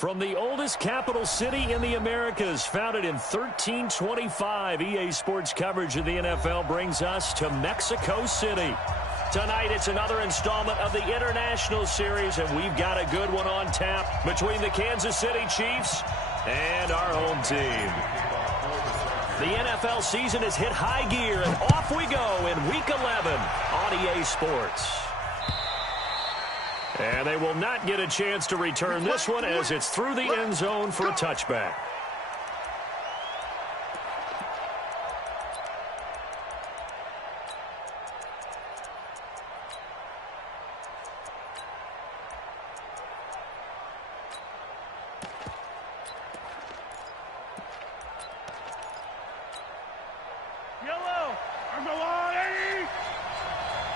From the oldest capital city in the Americas, founded in 1325, EA Sports coverage of the NFL brings us to Mexico City. Tonight, it's another installment of the International Series, and we've got a good one on tap between the Kansas City Chiefs and our home team. The NFL season has hit high gear, and off we go in Week 11 on EA Sports. And they will not get a chance to return this one as it's through the end zone for a touchback. Yellow! I'm the line!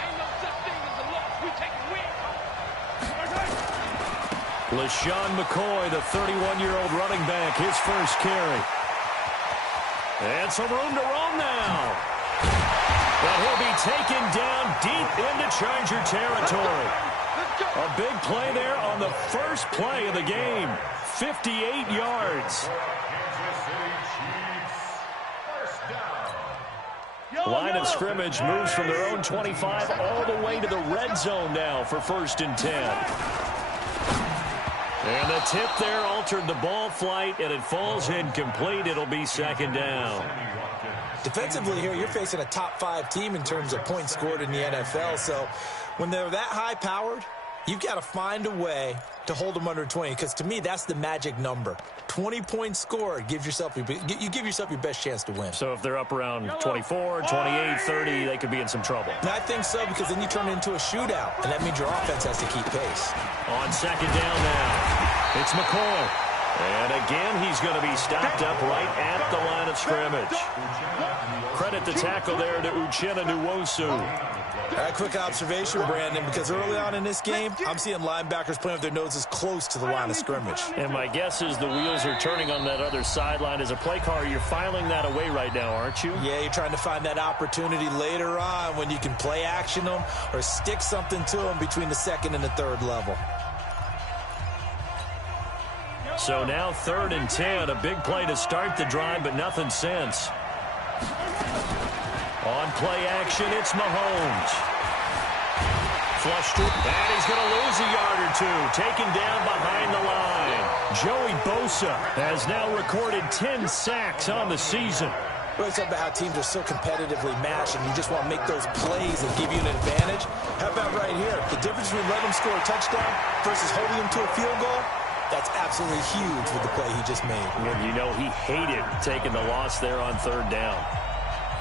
Ain't no such thing as a loss. We take a win. LaShawn McCoy, the 31-year-old running back, his first carry. And some room to roam now. But he'll be taken down deep into Charger territory. A big play there on the first play of the game. 58 yards. Line of scrimmage moves from their own 25 all the way to the red zone now for 1st and 10. And the tip there altered the ball flight, and it falls incomplete. It'll be 2nd down. Defensively here, you're facing a top 5 team in terms of points scored in the NFL. So when they're that high-powered, you've got to find a way to hold them under 20, because to me, that's the magic number. 20 points scored, you give yourself your best chance to win. So if they're up around 24, 28, 30, they could be in some trouble. And I think so, because then you turn it into a shootout, and that means your offense has to keep pace. On 2nd down now, it's McCoy. And again, he's going to be stopped up right at the line of scrimmage. Credit the tackle there to Uchenna Nwosu. A quick observation, Brandon, because early on in this game, I'm seeing linebackers playing with their noses close to the line of scrimmage. And my guess is the wheels are turning on that other sideline. As a play caller, you're filing that away right now, aren't you? Yeah, you're trying to find that opportunity later on when you can play action them or stick something to them between the 2nd and the 3rd level. So now 3rd and 10, a big play to start the drive, but nothing since. On play action, it's Mahomes. Flush to, and he's going to lose a yard or two. Taken down behind the line. Joey Bosa has now recorded 10 sacks on the season. Well, it's about how teams are so competitively matched, and you just want to make those plays that give you an advantage. How about right here? The difference between letting them score a touchdown versus holding them to a field goal, that's absolutely huge with the play he just made. And you know he hated taking the loss there on 3rd down.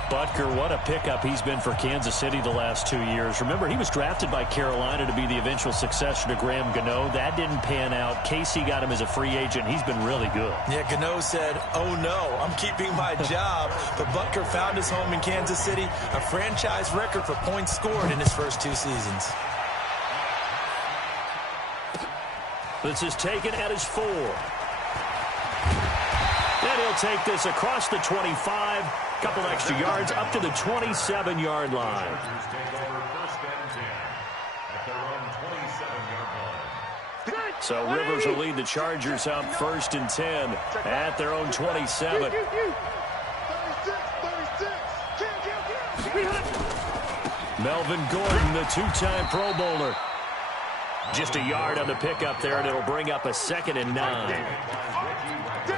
Butker, what a pickup he's been for Kansas City the last 2 years. Remember, he was drafted by Carolina to be the eventual successor to Graham Gano. That didn't pan out. Casey got him as a free agent. He's been really good. Yeah, Gano said, oh no, I'm keeping my job. But Butker found his home in Kansas City, a franchise record for points scored in his first 2 seasons. This is taken at his 4. And he'll take this across the 25. Couple extra yards up to the 27-yard line. So Rivers will lead the Chargers up 1st and 10 at their own 27. Melvin Gordon, the 2-time Pro Bowler. Just a yard on the pickup there, and it'll bring up a 2nd and 9.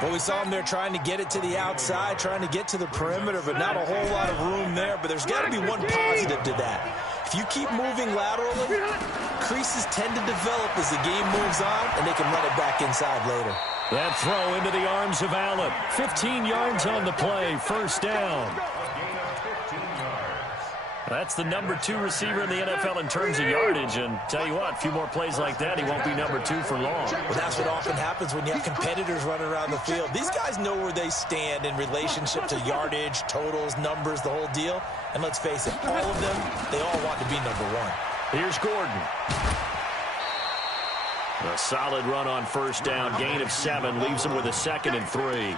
Well, we saw him there trying to get it to the outside, trying to get to the perimeter, but not a whole lot of room there. But there's got to be one positive to that. If you keep moving laterally, creases tend to develop as the game moves on, and they can run it back inside later. That throw into the arms of Allen. 15 yards on the play, 1st down. That's the number 2 receiver in the NFL in terms of yardage. And tell you what, a few more plays like that, he won't be number 2 for long. Well, that's what often happens when you have competitors running around the field. These guys know where they stand in relationship to yardage, totals, numbers, the whole deal. And let's face it, all of them, they all want to be number 1. Here's Gordon. A solid run on 1st down. Gain of 7 leaves him with a 2nd and 3.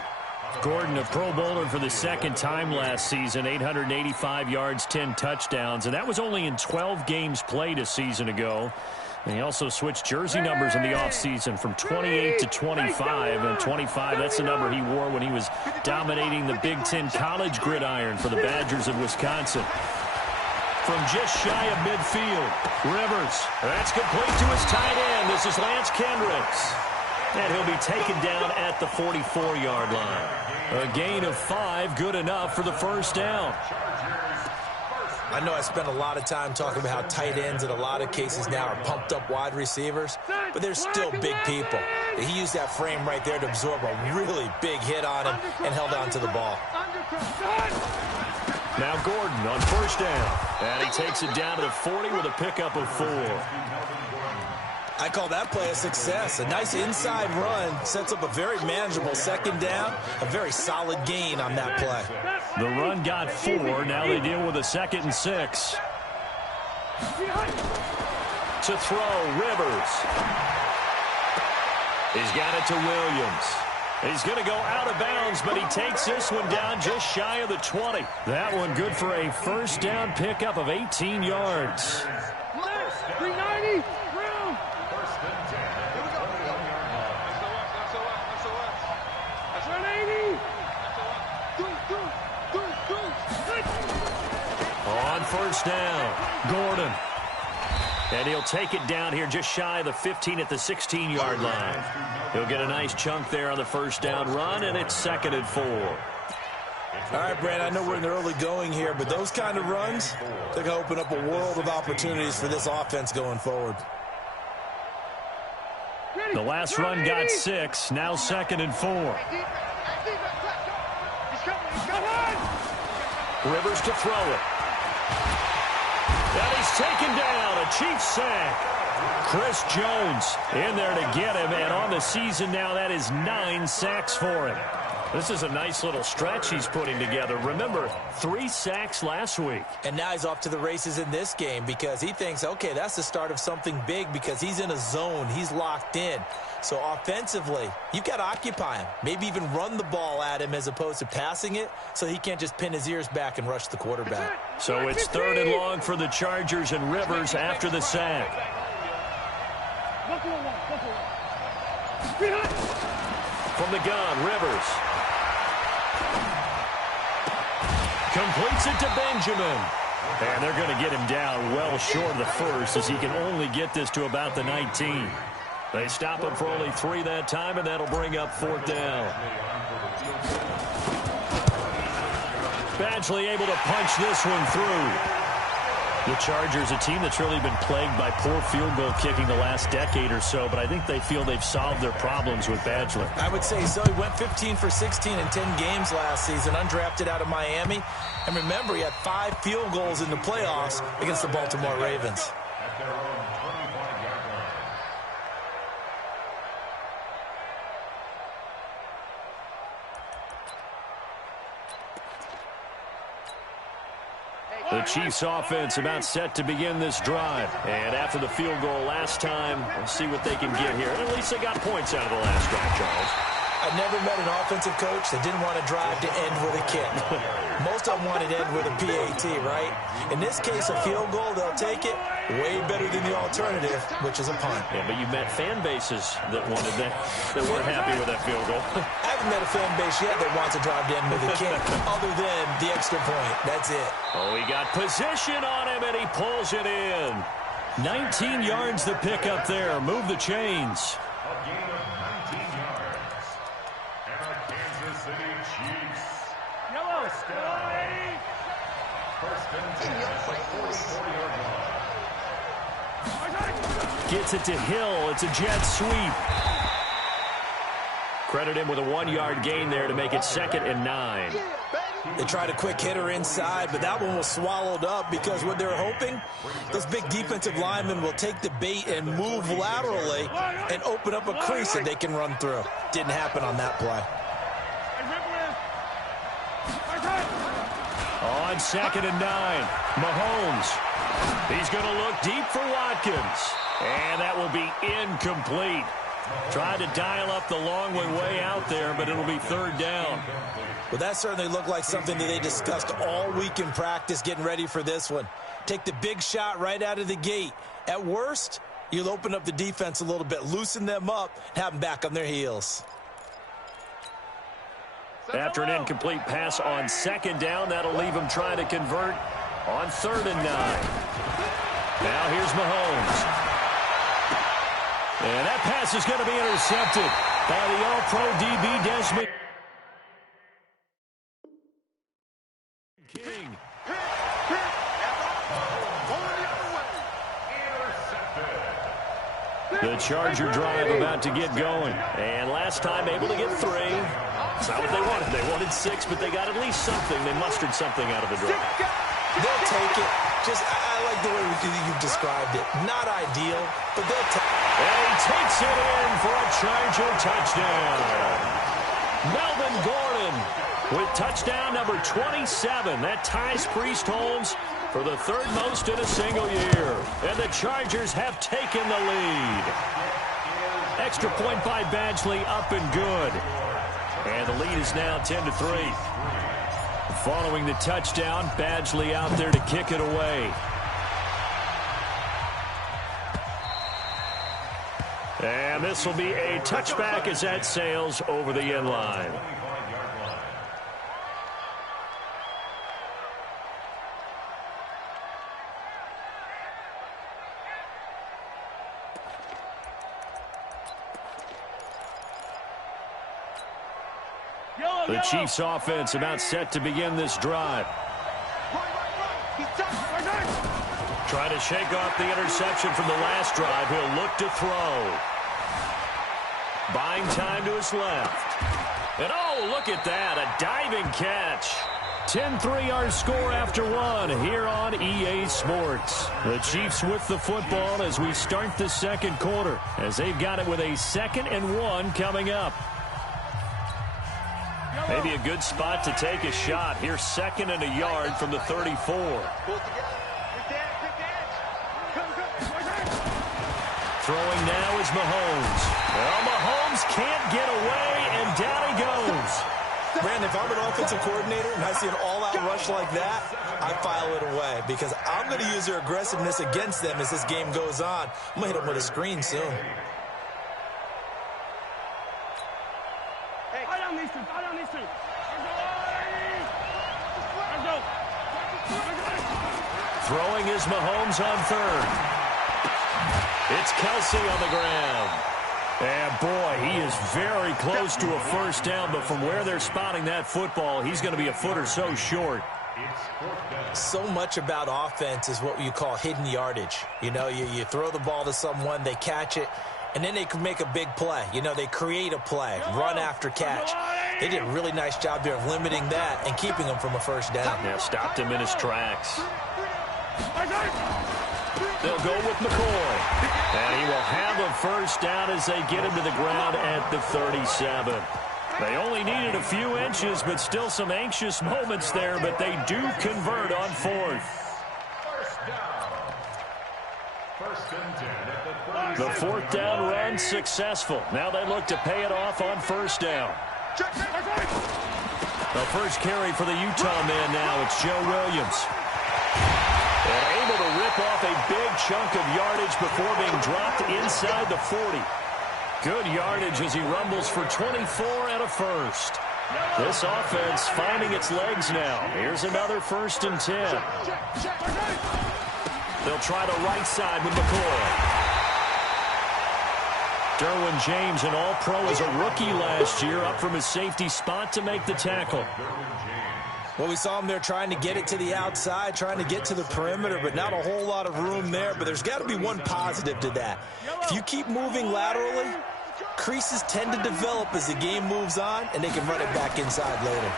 Gordon, a Pro Bowler for the 2nd time last season, 885 yards, 10 touchdowns, and that was only in 12 games played a season ago. He also switched jersey numbers in the offseason from 28 to 25. And 25, that's the number he wore when he was dominating the Big Ten college gridiron for the Badgers of Wisconsin. From just shy of midfield, Rivers. That's complete to his tight end. This is Lance Kendricks. And he'll be taken down at the 44-yard line. A gain of 5, good enough for the first down. I know I spent a lot of time talking about how tight ends in a lot of cases now are pumped up wide receivers, but they're still big people. He used that frame right there to absorb a really big hit on him and held on to the ball. Now Gordon on first down. And he takes it down to the 40 with a pickup of 4. I call that play a success. A nice inside run sets up a very manageable second down. A very solid gain on that play. The run got 4. Now they deal with a 2nd and 6. To throw, Rivers. He's got it to Williams. He's going to go out of bounds, but he takes this one down just shy of the 20. That one good for a first down pickup of 18 yards. 390. On first down, Gordon. And he'll take it down here just shy of the 15 at the 16-yard line. He'll get a nice chunk there on the first down run, and it's 2nd and 4. All right, Brad, I know we're in the early going here, but those kind of runs, they're going to open up a world of opportunities for this offense going forward. The last run got 6, now 2nd and 4. Rivers to throw it. And he's taken down, a Chiefs sack. Chris Jones in there to get him, and on the season now, that is 9 sacks for him. This is a nice little stretch he's putting together. Remember, 3 sacks last week. And now he's off to the races in this game because he thinks, okay, that's the start of something big because he's in a zone. He's locked in. So offensively, you've got to occupy him. Maybe even run the ball at him as opposed to passing it so he can't just pin his ears back and rush the quarterback. So it's 3rd and long for the Chargers and Rivers after the sack. From the gun, Rivers. Completes it to Benjamin. And they're going to get him down well short of the first as he can only get this to about the 19. They stop him for only 3 that time, and that'll bring up 4th down. Badgley able to punch this one through. The Chargers, a team that's really been plagued by poor field goal kicking the last decade or so, but I think they feel they've solved their problems with Badgley. I would say so. He went 15 for 16 in 10 games last season, undrafted out of Miami. And remember, he had 5 field goals in the playoffs against the Baltimore Ravens. The Chiefs offense about set to begin this drive. And after the field goal last time, we'll see what they can get here. And at least they got points out of the last drive, Charles. I've never met an offensive coach that didn't want to drive to end with a kick. Most of them wanted to end with a PAT, right? In this case, a field goal, they'll take it. Way better than the alternative, which is a punt. Yeah, but you met fan bases that wanted that weren't happy with that field goal. I haven't met a fan base yet that wants to drive to end with a kick, other than the extra point. That's it. Oh, he got position on him, and he pulls it in. 19 yards the pick up there. Move the chains. A gain of 19 yards. And our Kansas City Chiefs. First down. First and 10 at the 44-yard line. Gets it to Hill. It's a jet sweep. Credit him with a 1-yard gain there to make it 2nd and 9. They tried a quick hitter inside, but that one was swallowed up because what they're hoping, those big defensive linemen will take the bait and move laterally and open up a crease that they can run through. Didn't happen on that play. On 2nd and 9, Mahomes. He's going to look deep for Watkins. And that will be incomplete. Tried to dial up the long way out there, but it'll be 3rd down. Well, that certainly looked like something that they discussed all week in practice getting ready for this one. Take the big shot right out of the gate. At worst, You'll open up the defense a little bit, loosen them up, have them back on their heels. After an incomplete pass on second down, that'll leave him trying to convert on 3rd and 9. Now here's Mahomes. And that pass is going to be intercepted by the All-Pro DB Desmond King. The Charger drive about to get going. And last time able to get 3. It's not what they wanted. They wanted 6, but they got at least something. They mustered something out of the drive. They'll take it. I like the way you've described it. Not ideal, but they'll take it. And he takes it in for a Charger touchdown. Melvin Gordon with touchdown number 27. That ties Priest Holmes for the 3rd most in a single year. And the Chargers have taken the lead. Extra point by Badgley, up and good. And the lead is now 10-3. Following the touchdown, Badgley out there to kick it away. And this will be a touchback as that sails over the end line. The Chiefs offense about set to begin this drive. Trying to shake off the interception from the last drive. He'll look to throw. Buying time to his left. And oh, look at that. A diving catch. 10-3 our score after 1 here on EA Sports. The Chiefs with the football as we start the second quarter, as they've got it with a 2nd and 1 coming up. Maybe a good spot to take a shot. Here's 2nd and a yard from the 34. Throwing now is Mahomes. Well, Mahomes can't get away, and down he goes. Brandon, if I'm an offensive coordinator and I see an all-out rush like that, I file it away because I'm going to use their aggressiveness against them as this game goes on. I'm going to hit them with a screen soon. Throwing is Mahomes on 3rd. It's Kelsey on the ground. And boy, he is very close to a first down, but from where they're spotting that football, he's going to be a foot or so short. So much about offense is what you call hidden yardage. You know, you throw the ball to someone, they catch it, and then they can make a big play. You know, they create a play, run after catch. They did a really nice job there of limiting that and keeping him from a first down. Yeah, stopped him in his tracks. They'll go with McCoy. And he will have a first down as they get him to the ground at the 37. They only needed a few inches, but still some anxious moments there, but they do convert on 4th. The 4th down run successful. Now they look to pay it off on 1st down. The first carry for the Utah man now. It's Joe Williams. And able to rip off a big chunk of yardage before being dropped inside the 40. Good yardage as he rumbles for 24 and a first. This offense finding its legs now. Here's another 1st and 10. They'll try the right side with McCoy. Derwin James, an all-pro as a rookie last year, up from his safety spot to make the tackle. Well, we saw him there trying to get it to the outside, trying to get to the perimeter, but not a whole lot of room there. But there's got to be one positive to that. If you keep moving laterally, creases tend to develop as the game moves on, and they can run it back inside later.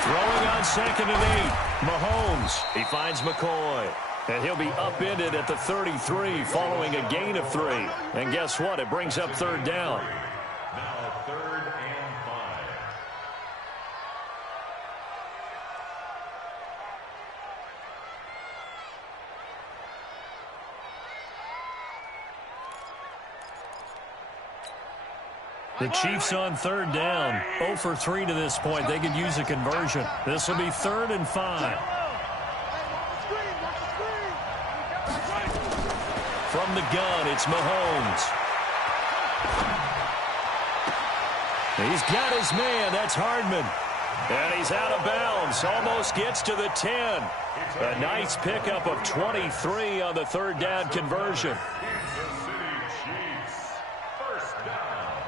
Throwing on 2nd and 8. Mahomes. He finds McCoy. And he'll be upended at the 33 following a gain of 3. And guess what? It brings up 3rd down. Now 3rd and 5. The Chiefs on 3rd down. 0 for 3 to this point. They could use a conversion. This will be 3rd and 5. From From the gun, it's Mahomes. He's got his man. That's Hardman. And he's out of bounds. Almost gets to the 10. A nice pickup of 23 on the third down conversion. Kansas City Chiefs. First down.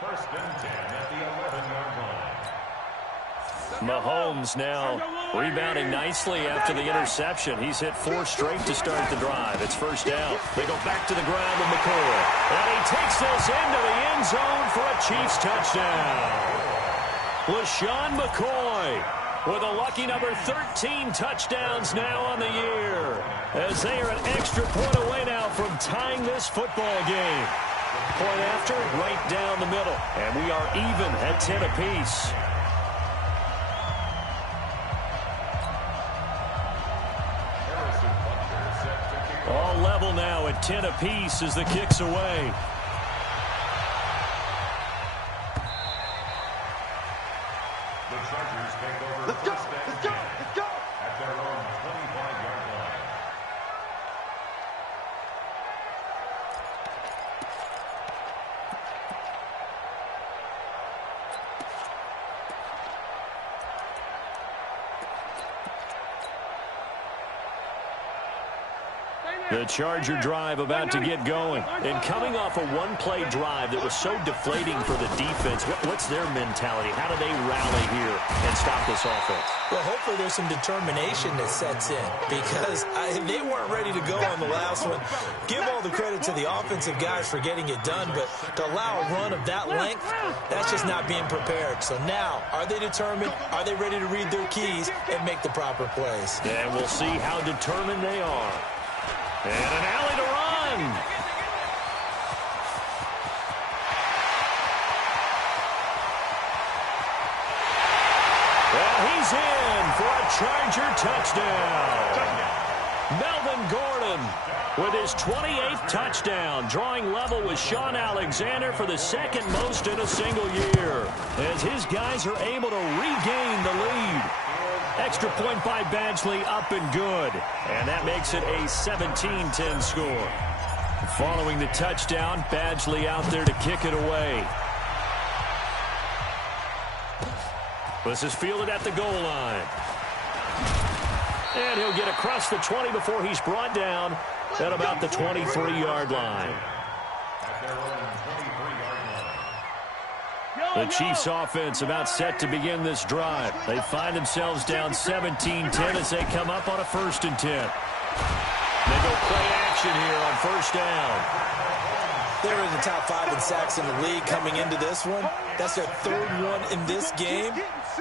First and 10 at the 11-yard line. Mahomes now rebounding nicely after the interception. He's hit 4 straight to start the drive. It's first down. They go back to the ground with McCoy. And he takes this into the end zone for a Chiefs touchdown. LaShawn McCoy with a lucky number 13 touchdowns now on the year, as they are an extra point away now from tying this football game. Point after, right down the middle. And we are even at 10 apiece. All level now at 10 apiece as the kick's away. The Chargers take over. Let's go, let's go, let's go. At their own 25-yard line. The Charger drive about to get going. And coming off a one-play drive that was so deflating for the defense, what's their mentality? How do they rally here and stop this offense? Well, hopefully there's some determination that sets in, because they weren't ready to go on the last one. Give all the credit to the offensive guys for getting it done, but to allow a run of that length, that's just not being prepared. So now, are they determined? Are they ready to read their keys and make the proper plays? And we'll see how determined they are. And an alley to run. Well, he's in for a Charger touchdown. Melvin Gordon with his 28th touchdown, drawing level with Sean Alexander for the second most in a single year, as his guys are able to regain the lead. Extra point by Badgley, up and good. And that makes it a 17-10 score. Following the touchdown, Badgley out there to kick it away. This is fielded at the goal line. And he'll get across the 20 before he's brought down at about the 23-yard line. The Chiefs offense about set to begin this drive. They find themselves down 17-10 as they come up on a 1st and 10. They go play action here on first down. They're in the top 5 in sacks in the league coming into this one. That's their 3rd one in this game.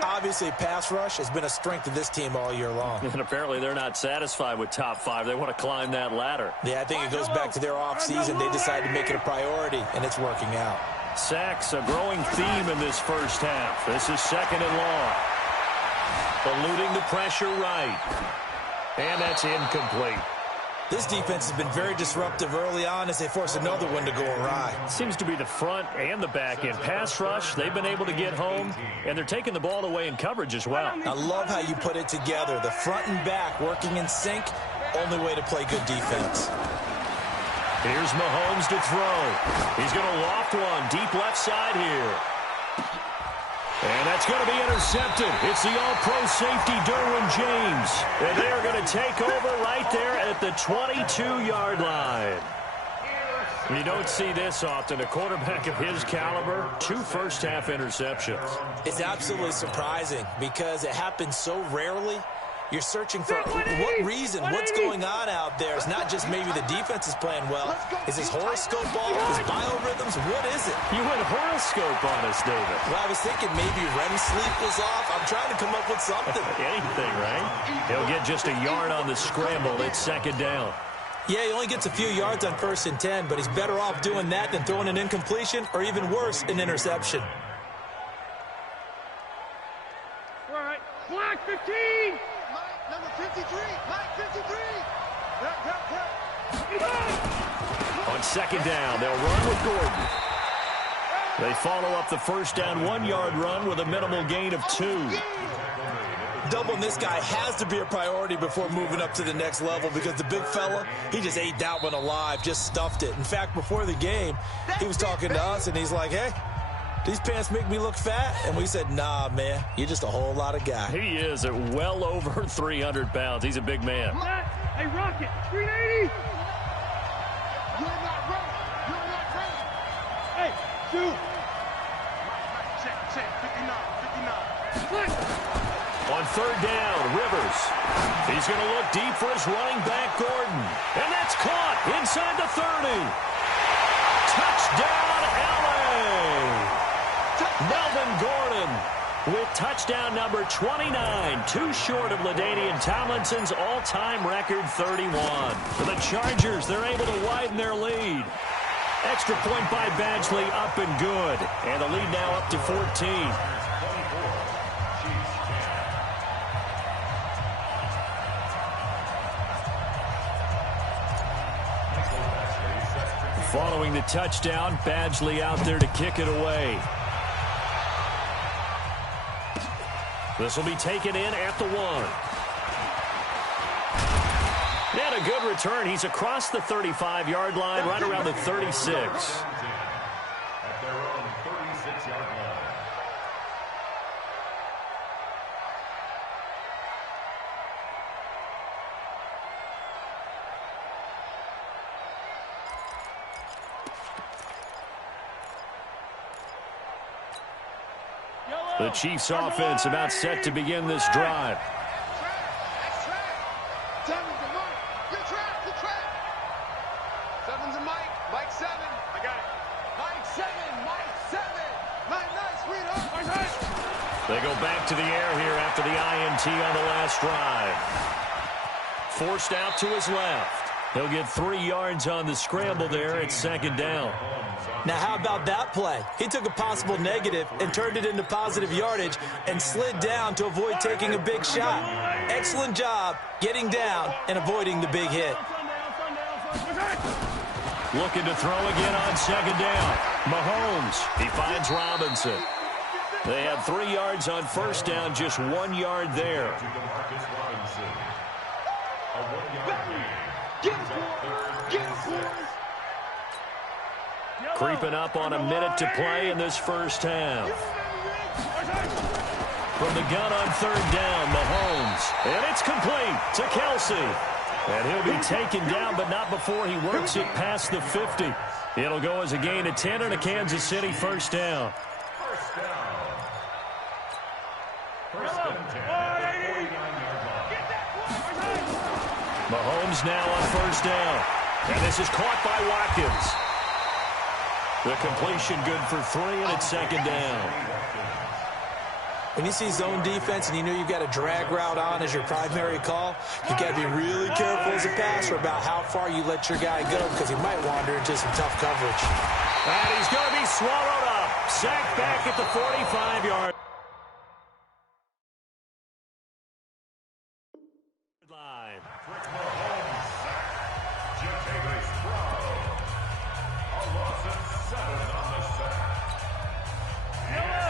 Obviously, pass rush has been a strength of this team all year long. And apparently they're not satisfied with top 5. They want to climb that ladder. Yeah, I think it goes back to their offseason. They decided to make it a priority, and it's working out. Sacks, a growing theme in this first half. This is 2nd and long. Eluding the pressure right. And that's incomplete. This defense has been very disruptive early on as they force another one to go awry. Seems to be the front and the back end. Pass rush, they've been able to get home, and they're taking the ball away in coverage as well. I love how you put it together. The front and back working in sync, only way to play good defense. Here's Mahomes to throw. He's going to loft one deep left side here. And that's going to be intercepted. It's the all-pro safety, Derwin James. And they are going to take over right there at the 22-yard line. You don't see this often. A quarterback of his caliber, 2 first-half interceptions. It's absolutely surprising because it happens so rarely. You're searching for what reason, what's going on out there. It's not just maybe the defense is playing well. Is this horoscope ball? Is biorhythms? What is it? You went horoscope on us, David. Well, I was thinking maybe REM sleep was off. I'm trying to come up with something. Anything, right? He'll get just a yard on the scramble. It's 2nd down. Yeah, he only gets a few yards on 1st and 10, but he's better off doing that than throwing an incompletion or even worse, an interception. All right, black 15. Number 53, Mike 53. On 2nd down, they'll run with Gordon. They follow up the first down 1-yard run with a minimal gain of 2. doubling this guy has to be a priority before moving up to the next level, because the big fella, he just ate that one alive, just stuffed it. In fact, before the game, he was talking to us, and he's like, hey, these pants make me look fat? And we said, nah, man, you're just a whole lot of guy. He is at well over 300 pounds. He's a big man. Hey, Rocket, 380. You're not ready. You're not ready. Hey, shoot. Check. 59. On third down, Rivers. He's going to look deep for his running back, Gordon. And that's caught inside the 30. Touchdown, LA. Melvin Gordon with touchdown number 29, too short of LaDainian Tomlinson's all-time record 31. For the Chargers, they're able to widen their lead. Extra point by Badgley, up and good. And the lead now up to 14. Following the touchdown, Badgley out there to kick it away. This will be taken in at the 1. And a good return. He's across the 35-yard line, right around the 36. At their own 36-yard line. The Chiefs offense about set to begin this drive. Seven's a Mike. Good track. Seven's a Mike. Mike 7. I got it. Mike 7. Nice, sweetheart. They go back to the air here after the INT on the last drive. Forced out to his left. He'll get 3 yards on the scramble there at second down. Now, how about that play? He took a possible negative and turned it into positive yardage and slid down to avoid taking a big shot. Excellent job getting down and avoiding the big hit. Looking to throw again on second down. Mahomes, he finds Robinson. They had 3 yards on first down, just 1 yard there. Creeping up on a minute to play in this first half. From the gun on third down, Mahomes. And it's complete to Kelsey. And he'll be taken down, but not before he works it past the 50. It'll go as a gain of 10 and a Kansas City first down. Mahomes now on first down. And this is caught by Watkins. The completion good for 3, and it's second down. When you see zone defense and you know you've got a drag route on as your primary call, you've got to be really careful as a passer about how far you let your guy go, because he might wander into some tough coverage. And he's going to be swallowed up. Sacked back at the 45-yard line.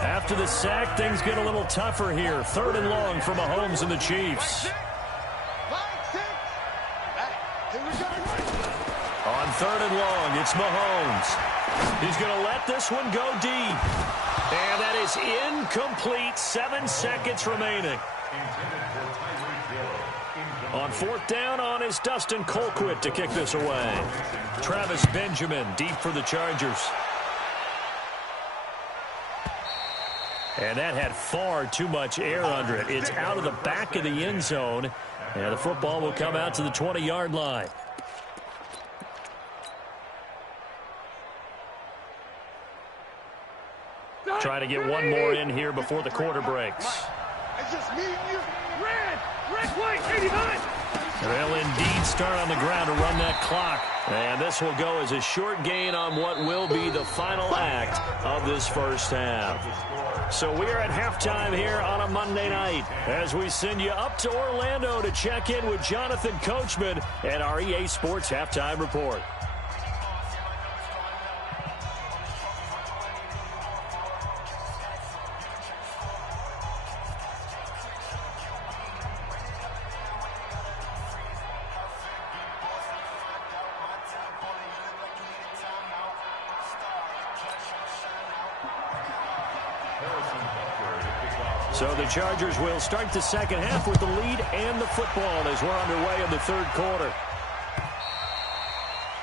After the sack, things get a little tougher here. 3rd and long for Mahomes and the Chiefs. On 3rd and long, it's Mahomes. He's going to let this one go deep. And that is incomplete. 7 seconds remaining. On 4th down on is Dustin Colquitt to kick this away. Travis Benjamin deep for the Chargers. And that had far too much air under it. It's out of the back of the end zone. And the football will come out to the 20-yard line. Trying to get one more in here before the quarter breaks. It's just me and you. Red white, 89. They'll indeed start on the ground to run that clock. And this will go as a short gain on what will be the final act of this first half. So we're at halftime here on a Monday night as we send you up to Orlando to check in with Jonathan Coachman and our EA Sports Halftime Report. So the Chargers will start the second half with the lead and the football as we're underway in the third quarter.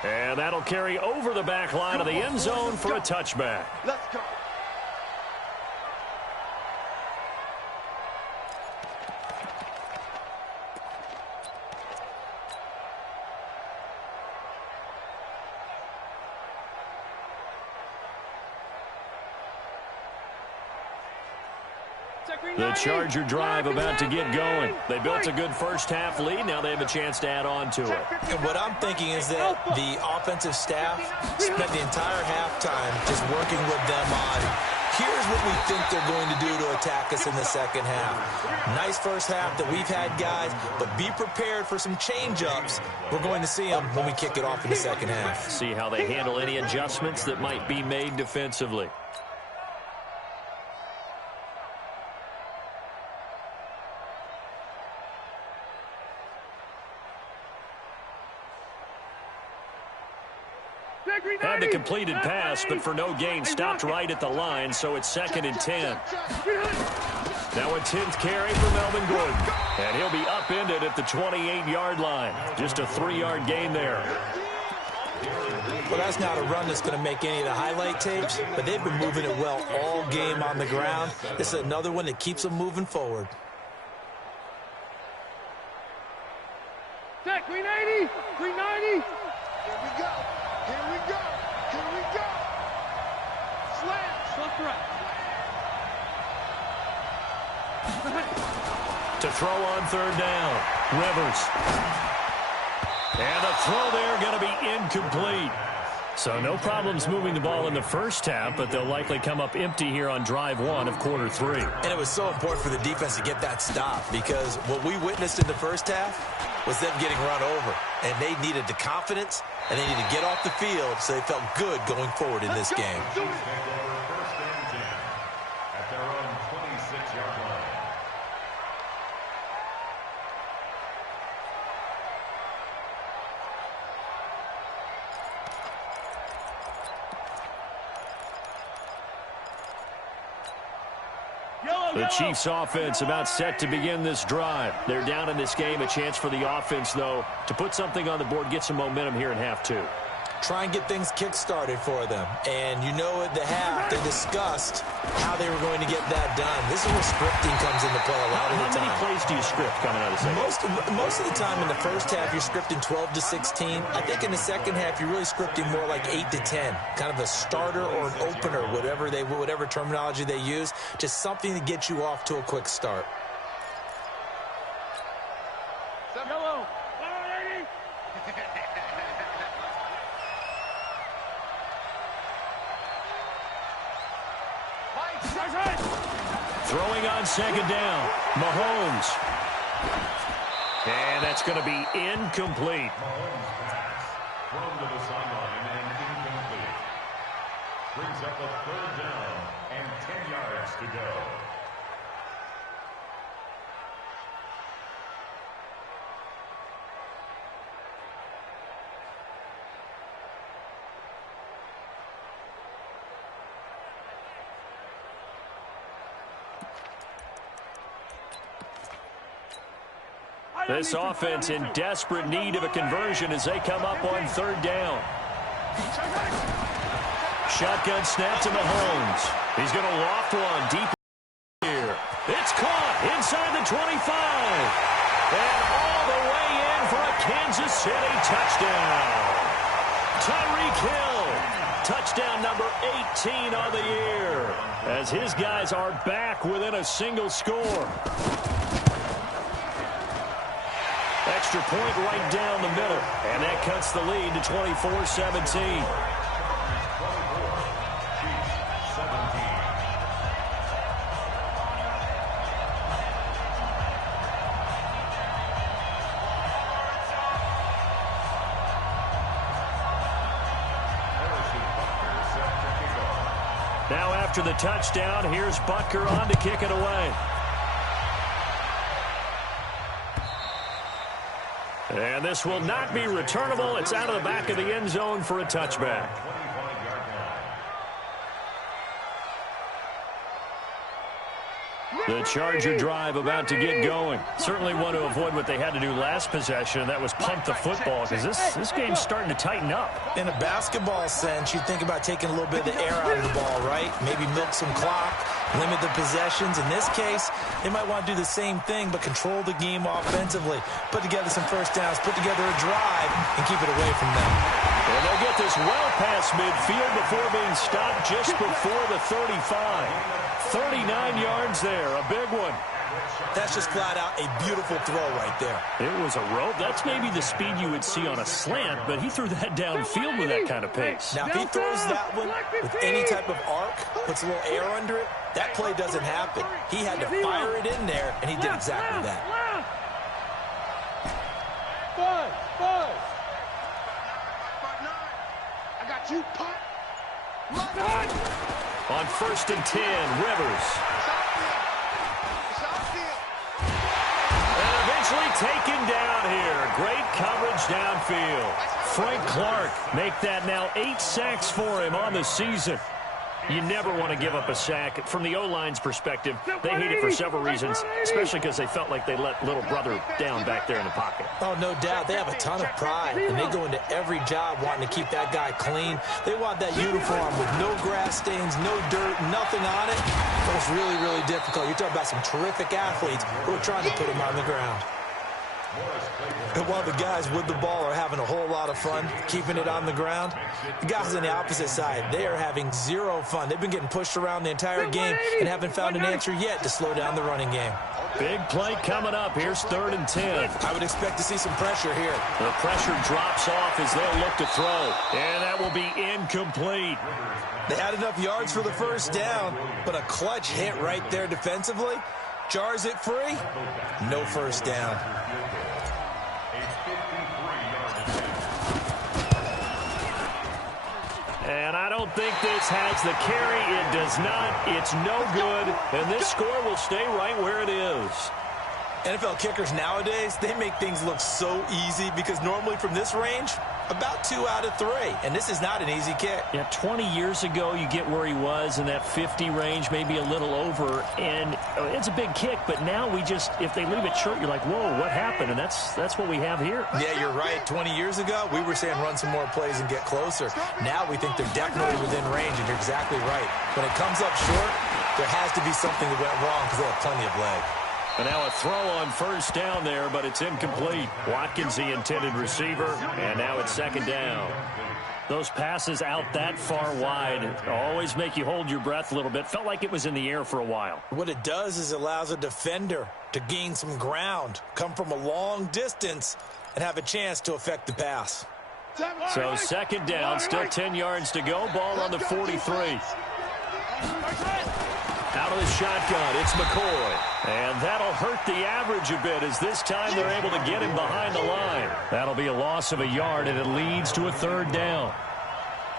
And that'll carry over the back line of the end zone for a touchback. Let's go. The Charger drive about to get going. They built a good first-half lead. Now they have a chance to add on to it. And what I'm thinking is that the offensive staff spent the entire halftime just working with them on, here's what we think they're going to do to attack us in the second half. Nice first half that we've had, guys, but be prepared for some change-ups. We're going to see them when we kick it off in the second half. See how they handle any adjustments that might be made defensively. Had the completed pass, but for no gain, stopped right at the line, so it's 2nd and 10. Now a 10th carry for Melvin Gordon, and he'll be upended at the 28-yard line. Just a 3-yard gain there. Well, that's not a run that's going to make any of the highlight tapes, but they've been moving it well all game on the ground. This is another one that keeps them moving forward. Check, 390, 390. Here we go. Here we go. Here we go. Slam. Left right. To throw on 3rd down. Rivers. And a throw there going to be incomplete. So no problems moving the ball in the first half, but they'll likely come up empty here on drive 1 of quarter 3. And it was so important for the defense to get that stop, because what we witnessed in the first half was them getting run over. And they needed the confidence, and they needed to get off the field so they felt good going forward in this game. The Chiefs offense about set to begin this drive. They're down in this game. A chance for the offense, though, to put something on the board, get some momentum here in half 2. Try and get things kick-started for them. And you know at the half, they discussed how they were going to get that done. This is where scripting comes into play a lot of the time. How many plays do you script coming out of the second? Most of the time in the first half, you're scripting 12 to 16. I think in the second half, you're really scripting more like 8 to 10. Kind of a starter or an opener, whatever terminology they use. Just something to get you off to a quick start. Yellow. Throwing on 2nd down. Mahomes. And that's going to be incomplete. Mahomes pass thrown to the sideline and incomplete. Brings up a 3rd down and 10 yards to go. This offense in desperate need of a conversion as they come up on 3rd down. Shotgun snap to Mahomes. He's going to loft one deep here. It's caught inside the 25. And all the way in for a Kansas City touchdown. Tyreek Hill. Touchdown number 18 on the year. As his guys are back within a single score. Extra point right down the middle. And that cuts the lead to 24-17. Now after the touchdown, here's Butker on to kick it away. And this will not be returnable. It's out of the back of the end zone for a touchback. The Charger drive about to get going. Certainly want to avoid what they had to do last possession, and that was punt the football, because this game's starting to tighten up. In a basketball sense, you think about taking a little bit of the air out of the ball, right? Maybe milk some clock, limit the possessions. In this case, they might want to do the same thing, but control the game offensively. Put together some first downs, put together a drive, and keep it away from them. And they'll get this well past midfield before being stopped just before the 35. 39 yards there, a big one. That's just flat out a beautiful throw right there. It was a rope. That's maybe the speed you would see on a slant, but he threw that downfield with that kind of pace. Now, if he throws that one with any type of arc, puts a little air under it, that play doesn't happen. He had to fire it in there, and he did exactly that. Five. I got you, punt. On 1st and 10, Rivers. And eventually taken down here. Great coverage downfield. Frank Clark make that now 8 sacks for him on the season. You never want to give up a sack. From the O-line's perspective, they hate it for several reasons, especially because they felt like they let little brother down back there in the pocket. Oh, no doubt. They have a ton of pride, and they go into every job wanting to keep that guy clean. They want that uniform with no grass stains, no dirt, nothing on it. But it's really, really difficult. You're talking about some terrific athletes who are trying to put him on the ground. And while the guys with the ball are having a whole lot of fun keeping it on the ground, the guys on the opposite side, they are having zero fun. They've been getting pushed around the entire game and haven't found an answer yet to slow down the running game. Big play coming up. Here's 3rd and 10. I would expect to see some pressure here. The pressure drops off as they'll look to throw. And that will be incomplete. They had enough yards for the first down, but a clutch hit right there defensively jars it free. No first down. And I don't think this has the carry. It does not. It's no good. And this score will stay right where it is. NFL kickers nowadays, they make things look so easy because normally from this range, about 2 out of 3. And this is not an easy kick. Yeah, 20 years ago, you get where he was in that 50 range, maybe a little over. And it's a big kick, but now we just, if they leave it short, you're like, whoa, what happened? And that's what we have here. Yeah, you're right. 20 years ago, we were saying run some more plays and get closer. Now we think they're definitely within range, and you're exactly right. When it comes up short, there has to be something that went wrong because they have plenty of leg. And now a throw on first down there, but it's incomplete. Watkins, the intended receiver, and now it's 2nd down. Those passes out that far wide always make you hold your breath a little bit. Felt like it was in the air for a while. What it does is it allows a defender to gain some ground, come from a long distance, and have a chance to affect the pass. So 2nd down, still 10 yards to go. Ball on the 43. Out of the shotgun, it's McCoy. And that'll hurt the average a bit as this time they're able to get him behind the line. That'll be a loss of a yard, and it leads to a 3rd down.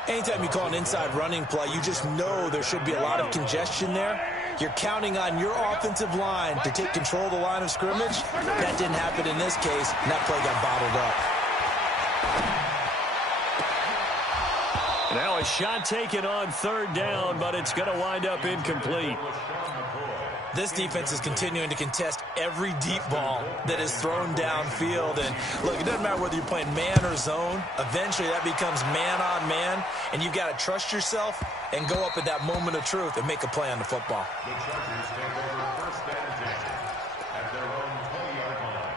Anytime you call an inside running play, you just know there should be a lot of congestion there. You're counting on your offensive line to take control of the line of scrimmage. That didn't happen in this case, and that play got bottled up. Now a shot taken on 3rd down, but it's going to wind up incomplete. This defense is continuing to contest every deep ball that is thrown downfield. And look, it doesn't matter whether you're playing man or zone. Eventually that becomes man on man, and you've got to trust yourself and go up at that moment of truth and make a play on the football. The Chargers take over 1st and 10 at their own 20-yard line.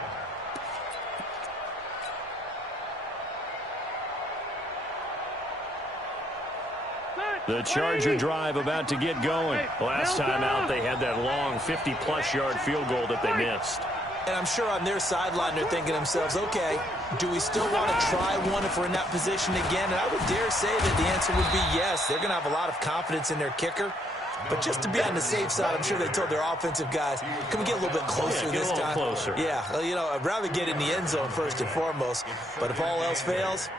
The Charger drive about to get going. Last time out, they had that long 50-plus yard field goal that they missed. And I'm sure on their sideline they're thinking to themselves, okay, do we still want to try one if we're in that position again? And I would dare say that the answer would be yes. They're going to have a lot of confidence in their kicker. But just to be on the safe side, I'm sure they told their offensive guys, can we get a little bit closer this time? Closer. Yeah, well, you know, I'd rather get in the end zone first and foremost. But if all else fails,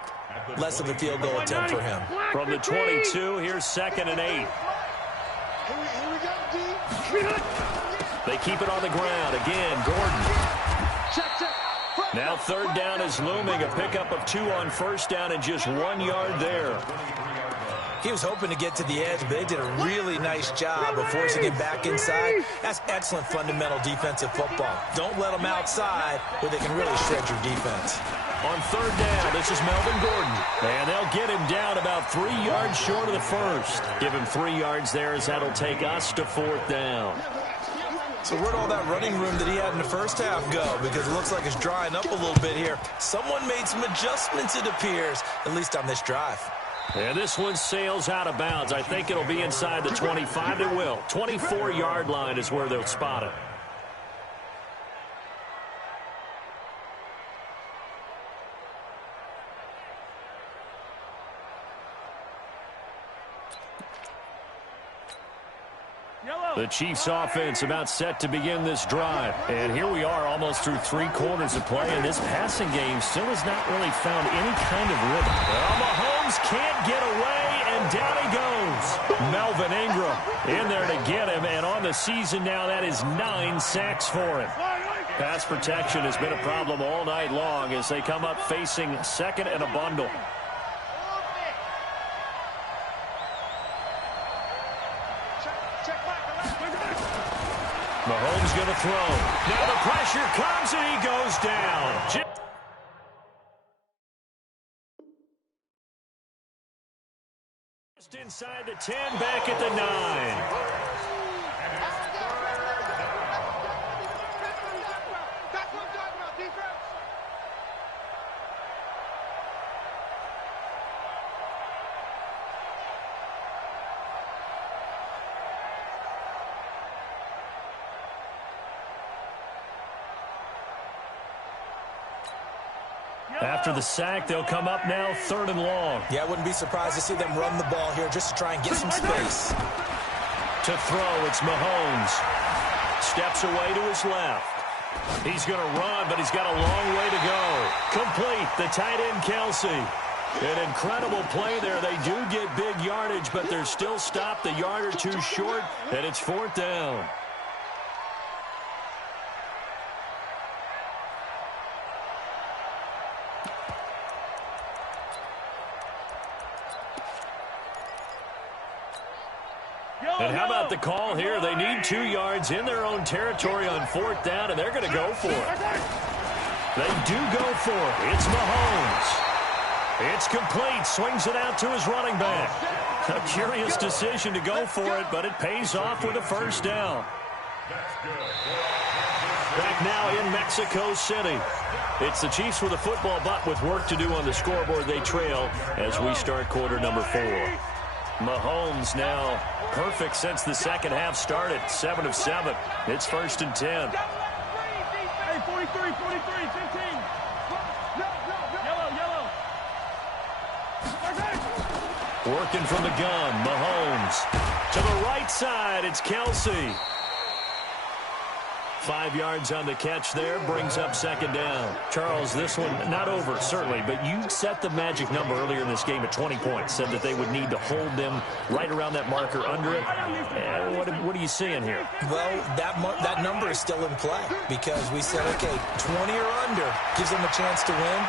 less of a field goal attempt for him. From the 22, here's 2nd and 8. Here we go, D. They keep it on the ground. Again, Gordon. Now 3rd down is looming. A pickup of 2 on 1st down and just 1 yard there. He was hoping to get to the edge, but they did a really nice job of forcing him back inside. That's excellent fundamental defensive football. Don't let them outside where they can really shred your defense. On third down, this is Melvin Gordon. And they'll get him down about 3 yards short of the first. Give him 3 yards there as that'll take us to fourth down. So where'd all that running room that he had in the first half go? Because it looks like it's drying up a little bit here. Someone made some adjustments, it appears, at least on this drive. And this one sails out of bounds. I think it'll be inside the 25. It will. 24-yard line is where they'll spot it. The Chiefs offense about set to begin this drive. And here we are almost through 3 quarters of play, and this passing game still has not really found any kind of rhythm. Well, Mahomes can't get away, and down he goes. Melvin Ingram in there to get him, and on the season now, that is 9 sacks for him. Pass protection has been a problem all night long as they come up facing second and a bundle. Mahomes going to throw. Now the pressure comes and he goes down. Just inside the 10, back at the 9. After the sack, they'll come up now 3rd and long. Yeah, I wouldn't be surprised to see them run the ball here just to try and get some space. To throw, it's Mahomes. Steps away to his left. He's going to run, but he's got a long way to go. Complete, the tight end, Kelsey. An incredible play there. They do get big yardage, but they're still stopped a yard or 2 short, and it's 4th down. And how about the call here? They need 2 yards in their own territory on 4th down, and they're going to go for it. They do go for it. It's Mahomes. It's complete. Swings it out to his running back. A curious decision to go for it, but it pays off with a 1st down. Back now in Mexico City. It's the Chiefs with a football, but with work to do on the scoreboard, they trail as we start quarter number 4. Mahomes now perfect since the second half started. 7 of 7. It's 1st and 10. Hey, 43, 15. Yellow. Working from the gun, Mahomes. To the right side, it's Kelsey. 5 yards on the catch there, brings up 2nd down. Charles, this one not over, certainly, but you set the magic number earlier in this game at 20 points, said that they would need to hold them right around that marker under it. What are you seeing here? Well, that number is still in play because we said, okay, 20 or under gives them a chance to win.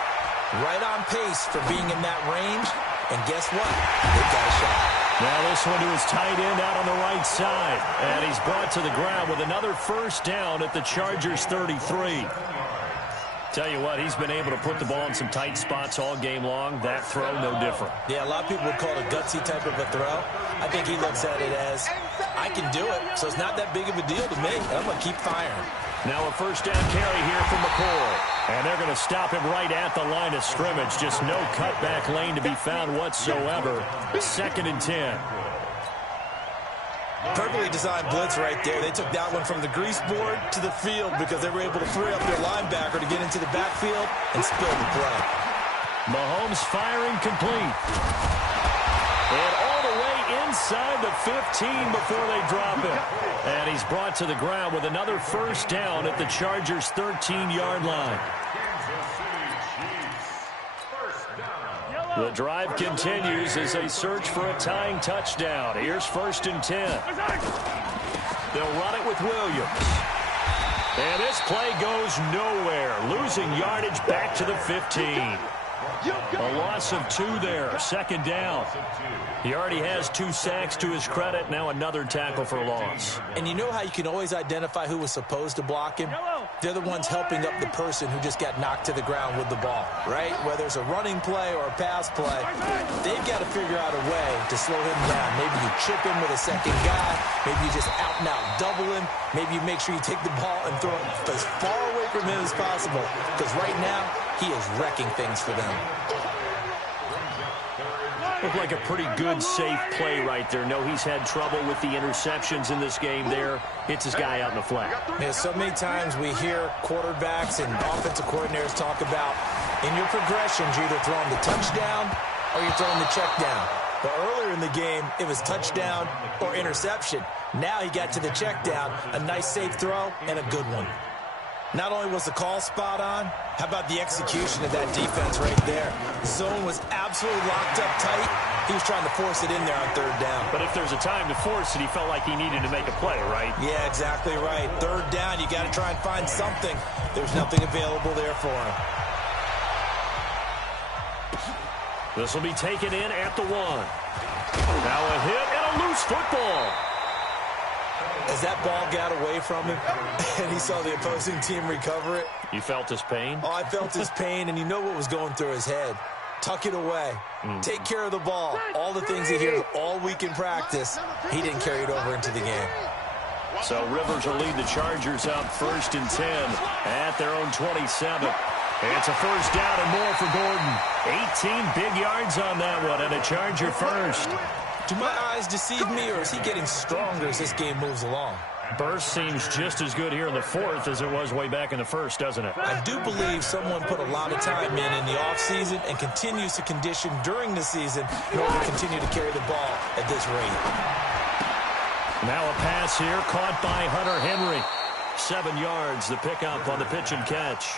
Right on pace for being in that range, and guess what? They've got a shot. Now this one to his tight end out on the right side. And he's brought to the ground with another 1st down at the Chargers 33. Tell you what, he's been able to put the ball in some tight spots all game long. That throw, no different. Yeah, a lot of people would call it a gutsy type of a throw. I think he looks at it as, I can do it, so it's not that big of a deal to me. I'm going to keep firing. Now a 1st down carry here from McCoy. And they're going to stop him right at the line of scrimmage. Just no cutback lane to be found whatsoever. 2nd and 10. Perfectly designed blitz right there. They took that one from the grease board to the field because they were able to free up their linebacker to get into the backfield and spill the play. Mahomes firing complete. And all the way inside the 15 before they drop him. And he's brought to the ground with another 1st down at the Chargers' 13-yard line. The drive continues as they search for a tying touchdown. Here's 1st and 10. They'll run it with Williams. And this play goes nowhere. Losing yardage back to the 15. A loss of 2 there. Second down. He already has 2 sacks to his credit. Now another tackle for loss. And you know how you can always identify who was supposed to block him? They're the ones helping up the person who just got knocked to the ground with the ball, right? Whether it's a running play or a pass play, they've got to figure out a way to slow him down. Maybe you chip him with a second guy. Maybe you just out-and-out double him. Maybe you make sure you take the ball and throw it as far away from him as possible. Because right now, he is wrecking things for them. Looked like a pretty good, safe play right there. No, he's had trouble with the interceptions in this game there. Hits his guy out in the flat. Yeah, so many times we hear quarterbacks and offensive coordinators talk about in your progressions, you're either throwing the touchdown or you're throwing the check down. But earlier in the game, it was touchdown or interception. Now he got to the check down, a nice safe throw, and a good one. Not only was the call spot on, how about the execution of that defense right there? The zone was absolutely locked up tight. He was trying to force it in there on third down. But if there's a time to force it, he felt like he needed to make a play, right? Yeah, exactly right. Third down, you got to try and find something. There's nothing available there for him. This will be taken in at the 1. Now a hit and a loose football. As that ball got away from him and he saw the opposing team recover it. You felt his pain? Oh, I felt his pain, and you know what was going through his head. Tuck it away. Take care of the ball. All the things he hears all week in practice, he didn't carry it over into the game. So Rivers will lead the Chargers up 1st and 10 at their own 27. It's a first down and more for Gordon. 18 big yards on that one, and a Charger first. Do my eyes deceive me, or is he getting stronger as this game moves along? Burst seems just as good here in the 4th as it was way back in the 1st, doesn't it? I do believe someone put a lot of time in the offseason and continues to condition during the season in order to continue to carry the ball at this rate. Now a pass here caught by Hunter Henry. 7 yards, the pickup on the pitch and catch.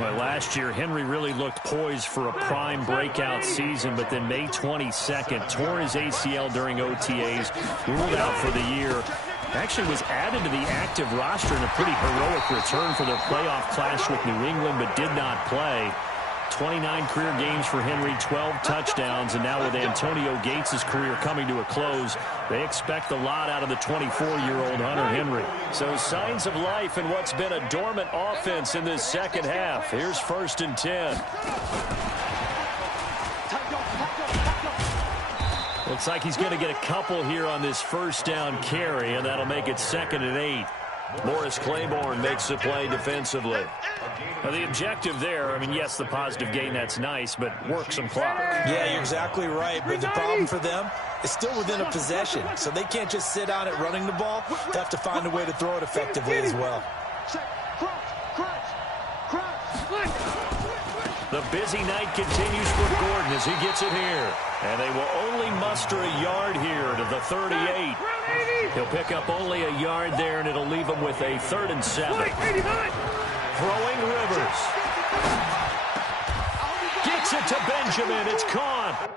Well, last year, Henry really looked poised for a prime breakout season, but then May 22nd, tore his ACL during OTAs, ruled out for the year. Actually was added to the active roster in a pretty heroic return for their playoff clash with New England, but did not play. 29 career games for Henry, 12 touchdowns, and now with Antonio Gates' career coming to a close, they expect a lot out of the 24-year-old Hunter Henry. So signs of life in what's been a dormant offense in this second half. Here's 1st and 10. Looks like he's going to get a couple here on this first down carry, and that'll make it 2nd and 8. Morris Claiborne makes the play defensively. Now, the objective there, I mean, yes, the positive gain, that's nice, but work some clock. Yeah, you're exactly right, but the problem for them is still within a possession, so they can't just sit on it running the ball. They have to find a way to throw it effectively as well. The busy night continues for Gordon as he gets it here. And they will only muster a yard here to the 38. He'll pick up only a yard there, and it'll leave him with a 3rd and 7. Throwing Rivers. Gets it to Benjamin. It's caught.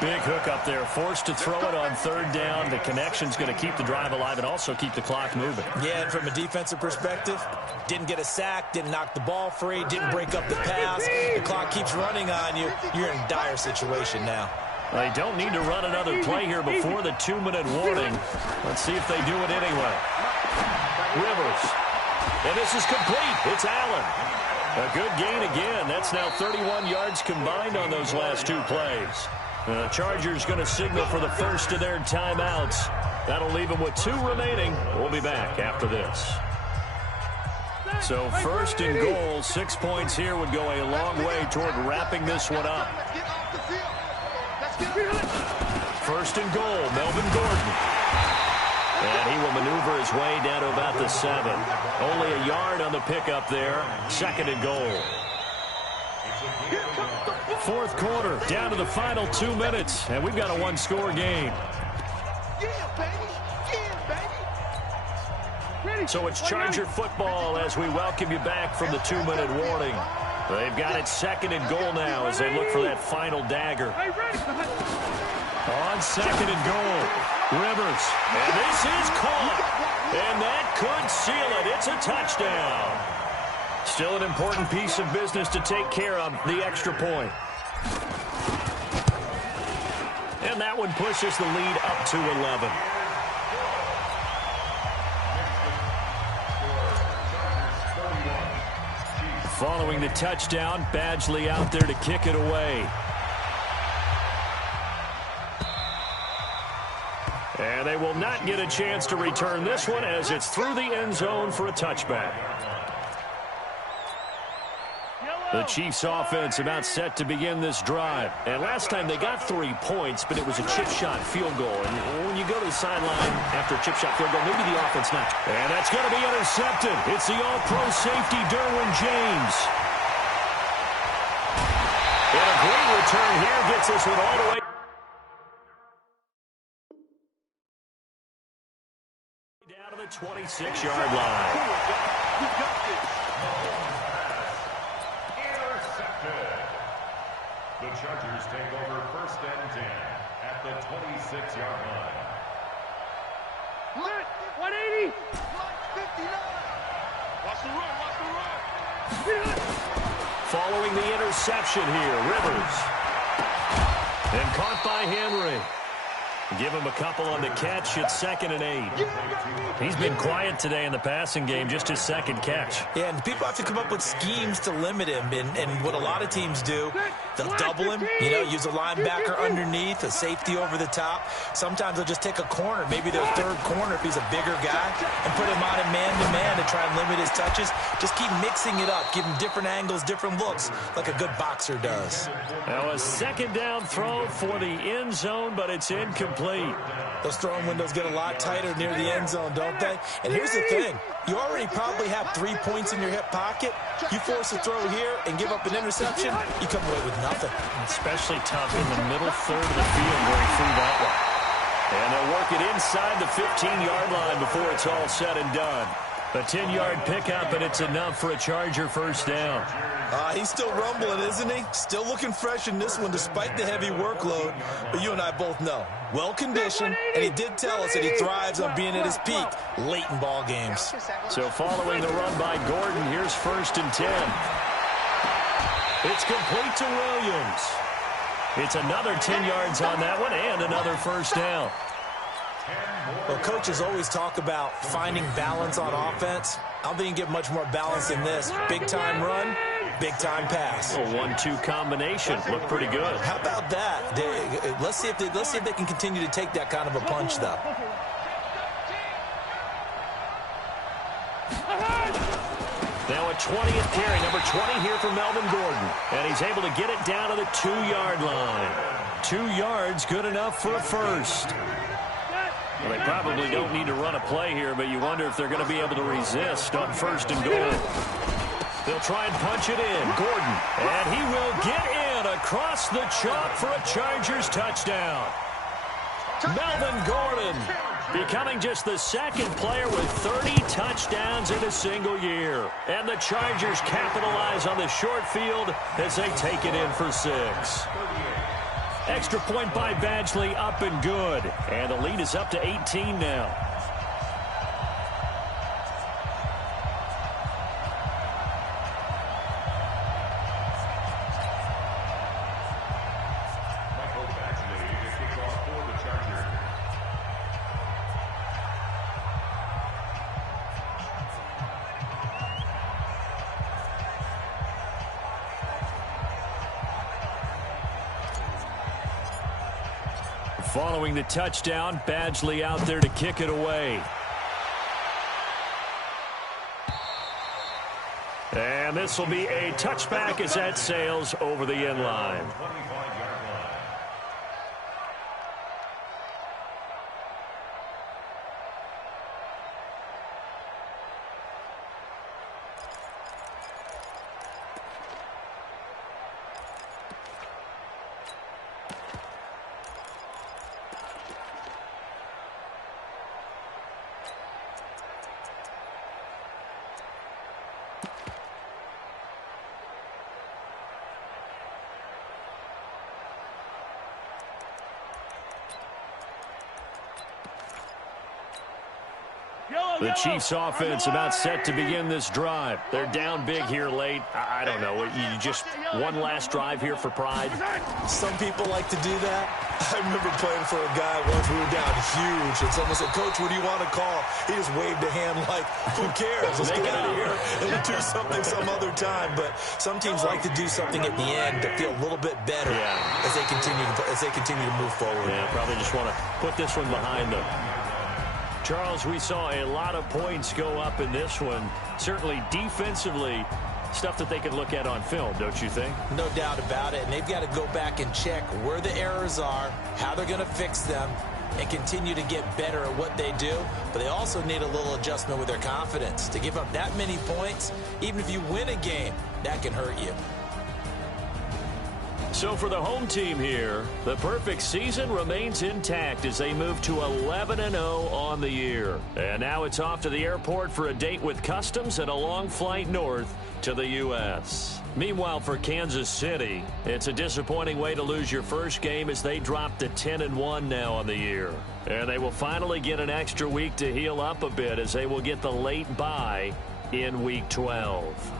Big hook up there. Forced to throw it on 3rd down. The connection's going to keep the drive alive and also keep the clock moving. Yeah, and from a defensive perspective, didn't get a sack, didn't knock the ball free, didn't break up the pass. The clock keeps running on you. You're in a dire situation now. They don't need to run another play here before the 2-minute warning. Let's see if they do it anyway. Rivers. And this is complete. It's Allen. A good gain again. That's now 31 yards combined on those last 2 plays. The Chargers going to signal for the first of their timeouts. That'll leave them with 2 remaining. We'll be back after this. So 1st and goal, 6 points here would go a long way toward wrapping this one up. 1st and goal, Melvin Gordon. And he will maneuver his way down to about the 7. Only a yard on the pickup there. 2nd and goal. 4th quarter, down to the final 2 minutes, and we've got a 1-score game. So it's Charger football as we welcome you back from the 2-minute warning. They've got it 2nd and goal now as they look for that final dagger. On 2nd and goal. Rivers, and this is caught, and that could seal it. It's a touchdown. Still an important piece of business to take care of, the extra point. And that one pushes the lead up to 11. Following the touchdown, Badgley out there to kick it away. And they will not get a chance to return this one as it's through the end zone for a touchback. The Chiefs offense about set to begin this drive. And last time they got 3 points, but it was a chip shot field goal. And when you go to the sideline after a chip shot field goal, maybe the offense not. And that's going to be intercepted. It's the all-pro safety, Derwin James. And a great return here gets this one all the way down to the 26-yard line. The Chargers take over 1st and 10 at the 26-yard line. 180. 59. Watch the run. Watch the run. Following the interception here, Rivers. And caught by Henry. Give him a couple on the catch. It's 2nd and 8. He's been quiet today in the passing game, just his 2nd catch. Yeah, and people have to come up with schemes to limit him. And what a lot of teams do, they'll double him, use a linebacker underneath, a safety over the top. Sometimes they'll just take a corner, maybe their 3rd corner if he's a bigger guy, and put him on a man-to-man to try and limit his touches. Just keep mixing it up, give him different angles, different looks, like a good boxer does. Now a 2nd down throw for the end zone, but it's incomplete. Those throwing windows get a lot tighter near the end zone, don't they? And here's the thing. You already probably have 3 points in your hip pocket. You force a throw here and give up an interception, you come away with nothing. Especially tough in the middle third of the field where he threw that one. And they'll work it inside the 15-yard line before it's all said and done. A 10-yard pickup, and it's enough for a Charger 1st down. He's still rumbling, isn't he? Still looking fresh in this one despite the heavy workload. But you and I both know, well-conditioned, and he did tell us that he thrives on being at his peak late in ball games. So following the run by Gordon, here's 1st and 10. It's complete to Williams. It's another 10 yards on that one and another 1st down. Well, coaches always talk about finding balance on offense. I don't think you can get much more balance than this. Big-time run, big-time pass. A 1-2 combination. Looked pretty good. How about that? Let's see if they can continue to take that kind of a punch, though. Now a 20th carry, number 20 here for Melvin Gordon. And he's able to get it down to the 2-yard line. 2 yards, good enough for a 1st. Well, they probably don't need to run a play here, but you wonder if they're going to be able to resist on 1st and goal. They'll try and punch it in. Gordon, and he will get in across the chalk for a Chargers touchdown. Melvin Gordon becoming just the 2nd player with 30 touchdowns in a single year. And the Chargers capitalize on the short field as they take it in for 6. Extra point by Badgley, up and good. And the lead is up to 18 now. Michael Badgley to kick off for the Chargers. Following the touchdown, Badgley out there to kick it away. And this will be a touchback as that sails over the end line. The Chiefs offense about set to begin this drive. They're down big here late. I don't know. You just one last drive here for pride. Some people like to do that. I remember playing for a guy once. We were down huge, and someone said, "Coach, what do you want to call?" He just waved a hand like, "Who cares? Let's get out of here and we'll do something some other time." But some teams like to do something at the end to feel a little bit better as they continue to move forward. Yeah, probably just want to put this one behind them. Charles, we saw a lot of points go up in this one. Certainly defensively, stuff that they can look at on film, don't you think? No doubt about it. And they've got to go back and check where the errors are, how they're going to fix them, and continue to get better at what they do. But they also need a little adjustment with their confidence. To give up that many points, even if you win a game, that can hurt you. So for the home team here, the perfect season remains intact as they move to 11-0 on the year. And now it's off to the airport for a date with Customs and a long flight north to the U.S. Meanwhile, for Kansas City, it's a disappointing way to lose your first game as they drop to 10-1 now on the year. And they will finally get an extra week to heal up a bit as they will get the late bye in Week 12.